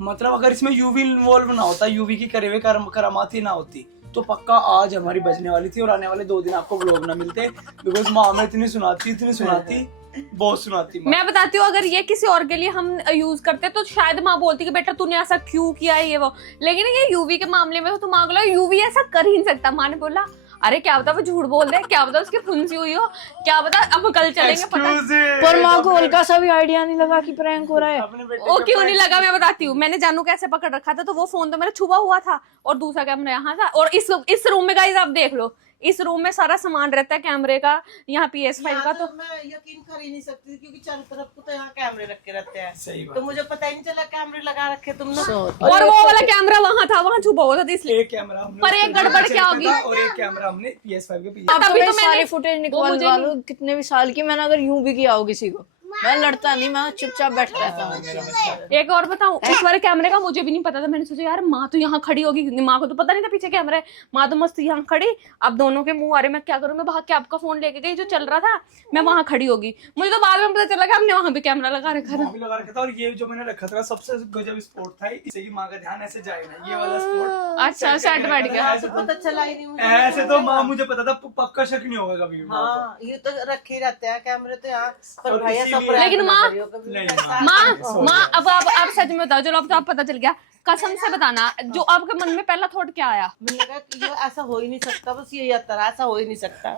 मतलब अगर इसमें यूवी इन्वॉल्व ना होता, यूवी की करे हुए करामाती ना होती, तो पक्का आज हमारी बजने वाली थी और आने वाले 2 दिन आपको व्लॉग ना मिलते। बिकॉज माँ हमें इतनी सुनाती बहुत सुनाती। मैं बताती हूँ, अगर ये किसी और के लिए हम यूज करते तो शायद माँ बोलती कि बेटा तूने ऐसा क्यों किया है ये वो, लेकिन ये यूवी के मामले में तो माँ बोला यूवी ऐसा कर ही नहीं सकता। माँ ने बोला अरे क्या बता वो झूठ बोल रहे, क्या बता उसकी फुंसी हुई हो, क्या बता अब कल चलेंगे पता। पर माँ को हल्का सा भी आइडिया नहीं लगा कि प्रैंक हो रहा है। वो क्यों नहीं लगा मैं बताती हूँ। मैंने जानू कैसे पकड़ रखा था, तो वो फोन तो मेरा छुपा हुआ था और दूसरा कैमरा यहाँ था। और इस रूम में गाइस आप देख लो, इस रूम में सारा सामान रहता है कैमरे का, यहाँ PS5 का। तो मैं यकीन कर ही नहीं सकती क्योंकि चारों तरफ को तो यहाँ कैमरे रखे रहते हैं। सही बात। तो मुझे पता ही नहीं चला कैमरे लगा रखे तुमने। और वो वाला कैमरा वहाँ था, वहाँ छुपा हुआ था इसलिए। एक कैमरा हमने पर एक गड़बड़ क्या होगी, और एक कैमरा हमने PS5 के पीछे। अब तो तभी मैं तो मैंने- सारी फुटेज निकलवा लूं कितने भी साल की। मैंने अगर यूं भी किया हो किसी को, मैं लड़ता नहीं, मैं चुपचाप बैठ रहता हूँ। एक और बताऊं, इस वाले कैमरे का मुझे भी नहीं पता था। मैंने सोचा यार माँ तो यहाँ खड़ी होगी, माँ को तो पता नहीं था पीछे कैमरा है। माँ तो मस्त यहाँ खड़ी, अब दोनों के मुंह आ रहे, मैं क्या करूँ, मैं भाग के आपका फोन लेके गई जो चल रहा था, मैं वहां खड़ी होगी। मुझे तो बाद में पता चला कि हमने वहां पे कैमरा लगा रखा था। लगा रखा था। और ये जो मैंने रखा था सबसे गजब स्पॉट था, इससे की माँ का ध्यान ऐसे जाए ना, ये वाला स्पॉट। अच्छा सेट बैठ गया। ऐसे तो पता चला ही नहीं मुझे। ऐसे तो माँ मुझे पता था, पक्का शक नहीं होगा कभी भी। हाँ ये तो रखे ही रहते हैं कैमरे तो यहाँ पर। और भाई ऐसा इसीलिए- प्रैंक लेकिन ना माँ- करियो कभी। नहीं, ऐसा- माँ अब आप सच में बताओ, चलो अब तो आप पता चल गया, कसम से बताना जो आपके मन में पहला थॉट क्या आया। मुझे लगा कि ये ऐसा हो ही नहीं सकता, बस ये यात्रा ऐसा हो ही नहीं सकता।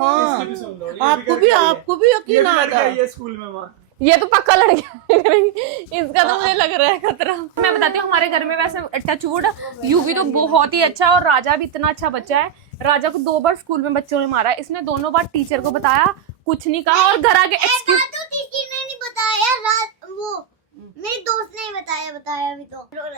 हाँ आपको भी यकीन आता है। ये स्कूल में माँ ये तो पक्का लड़कियां करेंगी, इसका तो मुझे लग रहा है खतरा। मैं बताती हूँ हमारे घर में वैसे टचवुड यूवी तो बहुत ही अच्छा है और राजा भी इतना अच्छा बच्चा है। राजा को 2 बार स्कूल में बच्चों ने मारा है, इसने दोनों बार टीचर को बताया, कुछ नहीं कहा और घर आके एक्सक्यूज। तो टीचर ने नहीं बताया, वो मेरी दोस्त ने बताया भी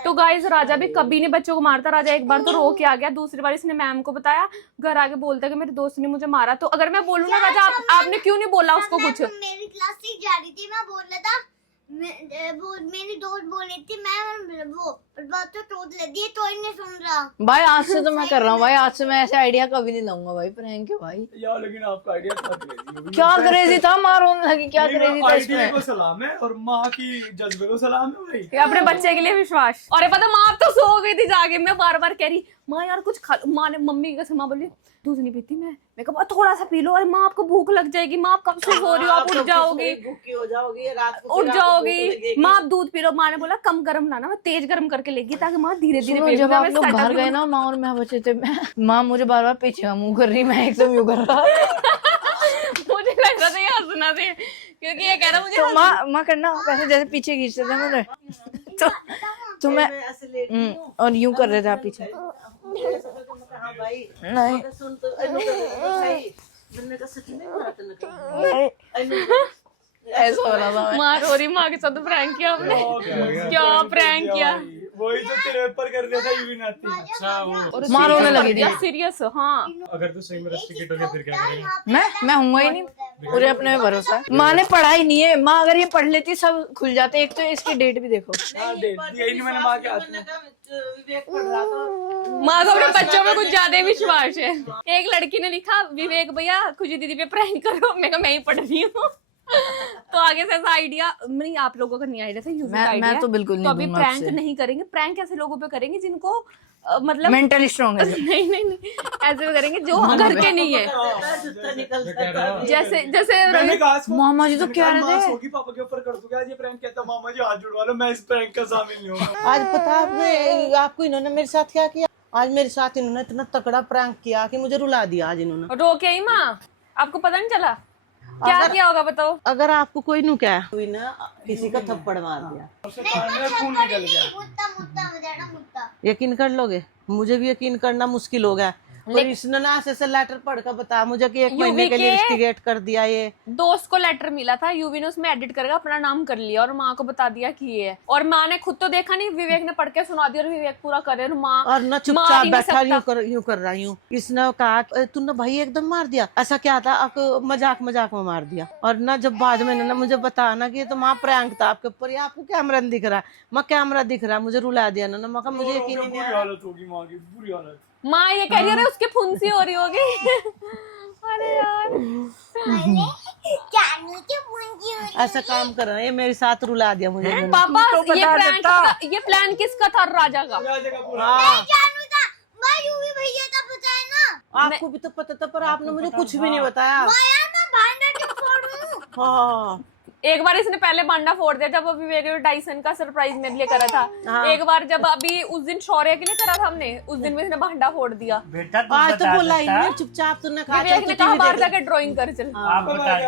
तो गाइस राजा भी कभी नहीं बच्चों को मारता। राजा एक बार तो रो के आ गया, दूसरी बार इसने मैम को बताया, घर आके बोलता है कि मेरे दोस्त ने मुझे मारा। तो अगर मैं बोलूँ ना राजा आपने क्यों नहीं बोला उसको कुछ। मेरी क्लास से जा रही थी, मैं बोल रहा था, मेरी दोस्त बोल रही थी, मैं वो बात तो टोट लगी, तो ही नहीं सुन रहा। भाई आज से तो मैं कर रहा हूँ भाई, आज से मैं ऐसे आइडिया कभी नहीं लाऊंगा भाई प्रैंक के भाई। यार लेकिन आपका आइडिया था क्रेजी। क्या क्रेजी था, मार होने लगी, क्या क्रेजी था आइडिया इसमें। को सलाम है और माँ की जज्बे को सलाम है भाई। ये अपने बच्चे के लिए विश्वास। और ये पता माँ अब तो सो गई थी जाके, मैं बार बार कह रही माँ यार कुछ खा। माँ ने मम्मी की कसम, माँ बोली दूध नहीं पीती मैं कहा थोड़ा सा पी लो। अरे माँ आपको भूख लग जाएगी, माँ आप कब से सो रही हो, आप उठ जाओगी, भूखी हो जाओगी रात को, उठ जाओगी। माँ आप दूध पी लो। माँ ने बोला कम गर्म लाना, मैं तेज गर्म करके लेगी ताकि माँ धीरे धीरे सुनो, जब आप लोग बाहर गए ना माँ और मैं बचे थे, माँ मुझे बार बार पीछे का मुंह कर रही, मैं एकदम यूं कर रहा। मुझे लग रहा था ये हंसना थे क्योंकि ये कह रहा मुझे तो माँ करना वैसे जैसे पीछे खींचते थे मुझे, तो मैं ऐसे लेट और यूं कर रहे थे आप पीछे। हाँ भाई नहीं सुन तो सही मैंने कहा सच में मारा तूने कहीं? ऐसा हो रहा था। माँ रो रही, माँ के साथ प्रैंक किया हमने। क्या प्रैंक किया, वही जो तेरे ऊपर कर दिया था यूवी ने आती। अच्छा वो मार होने लगी थी। सीरियस। हाँ अगर तू सही में रस्टिकेट हो गया फिर क्या करेगा? मैं हूँगा ही नहीं। पूरे अपने में भरोसा है। माँ ने पढ़ा ही नहीं है, माँ अगर ये पढ़ लेती सब खुल जाते। एक तो इसकी डेट भी देखो। विवेक पढ़ रहा था। माँ को अपने बच्चों में कुछ ज्यादा ही विश्वास है। एक लड़की ने लिखा, विवेक भैया खुशी दीदी पे प्रैंक करो। मैं ही पढ़ रही हूँ। तो आगे से ऐसा आइडिया नहीं, आप लोगों का नहीं आइडिया था, मैं तो बिल्कुल नहीं तो अभी दूंगा प्रैंक आपसे। नहीं करेंगे। प्रैंक ऐसे लोगों पे करेंगे जिनको मतलब मेंटली स्ट्रॉन्ग है। नहीं ऐसे भी करेंगे जो घर के नहीं है। जूता निकलता था। जैसे जैसे मैंने कहा इसको- मामा जी तो मैंने कह कहा, रहे माँ थे। सो की पापा के ऊपर कर दूंगा आज ये प्रैंक। कहता मामा जी हाथ जुड़वा लो, मैं इस प्रैंक का शामिल नहीं हूँ। आज पता है आपको इन्होंने मेरे साथ क्या किया? आज मेरे साथ इन्होंने इतना तगड़ा प्रैंक किया कि मुझे रुला दिया आज इन्होंने। रो के आई माँ, आपको पता नहीं चला क्या किया होगा बताओ। अगर आपको कोई नु क्या कोई ना किसी का थप्पड़ मार दिया, खून निकल गया। मुत्ता मुत्ता मुझे मुत्ता यकीन कर लोगे? मुझे भी यकीन करना मुश्किल हो गया। और इसने ना ऐसे लेटर पढ़कर बताया मुझे कि 1 महीने के लिए इंस्टिगेट कर दिया। ये दोस्त को लेटर मिला था, यूवी ने उसमें एडिट करके अपना नाम कर लिया और माँ को बता दिया कि ये है। और माँ ने खुद तो देखा नहीं, विवेक ने पढ़ के सुना दिया और विवेक पूरा करे और माँ और ना चुपचाप बैठा यूं कर रही हूँ। इसने कहा तूने भाई एकदम मार दिया। ऐसा क्या था? आपको मजाक मजाक में मार दिया। और ना जब बाद में ना मुझे बताया ना कि ये तो माँ प्रैंक था आपके ऊपर, ये आपको कैमरा नहीं दिख रहा। मैं कैमरा दिख रहा, मुझे रुला दिया ना। मैं कहा मुझे यकीन ही नहीं बुरी आया। हालत होगी माँ की, बुरी हालत। माँ ये कह रही है उसकी फुंसी हो रही होगी। अरे यार जानी के पूंजी हुई ऐसा काम कर रहा है, ये मेरे साथ रुला दिया मुझे इन्होंने। पापा तो ये बता प्रैंक देता। ये प्लान किसका था? राजा का। हाँ, जानू था मैं यूवी भैया का पता है ना। आपको भी तो पता था पर आपने मुझे कुछ भी नहीं बताया। आया मैं भांडा क्यों फोड़ूं? हाँ, एक बार इसने पहले बांडा फोड़ दिया जब विवेक ने डाइसन का सरप्राइज मेरे लिए करा था। एक बार जब अभी उस दिन शौर्य के लिए करा था हमने, उस दिन में इसने बांडा फोड़ दिया। बेटा तू आज तो बता बोला ही देता। नहीं, चुपचाप तूने कहा विवेक चल ने तू कहा टीवी बाहर देख ले। जाके ड्राइंग कर चल। आप बता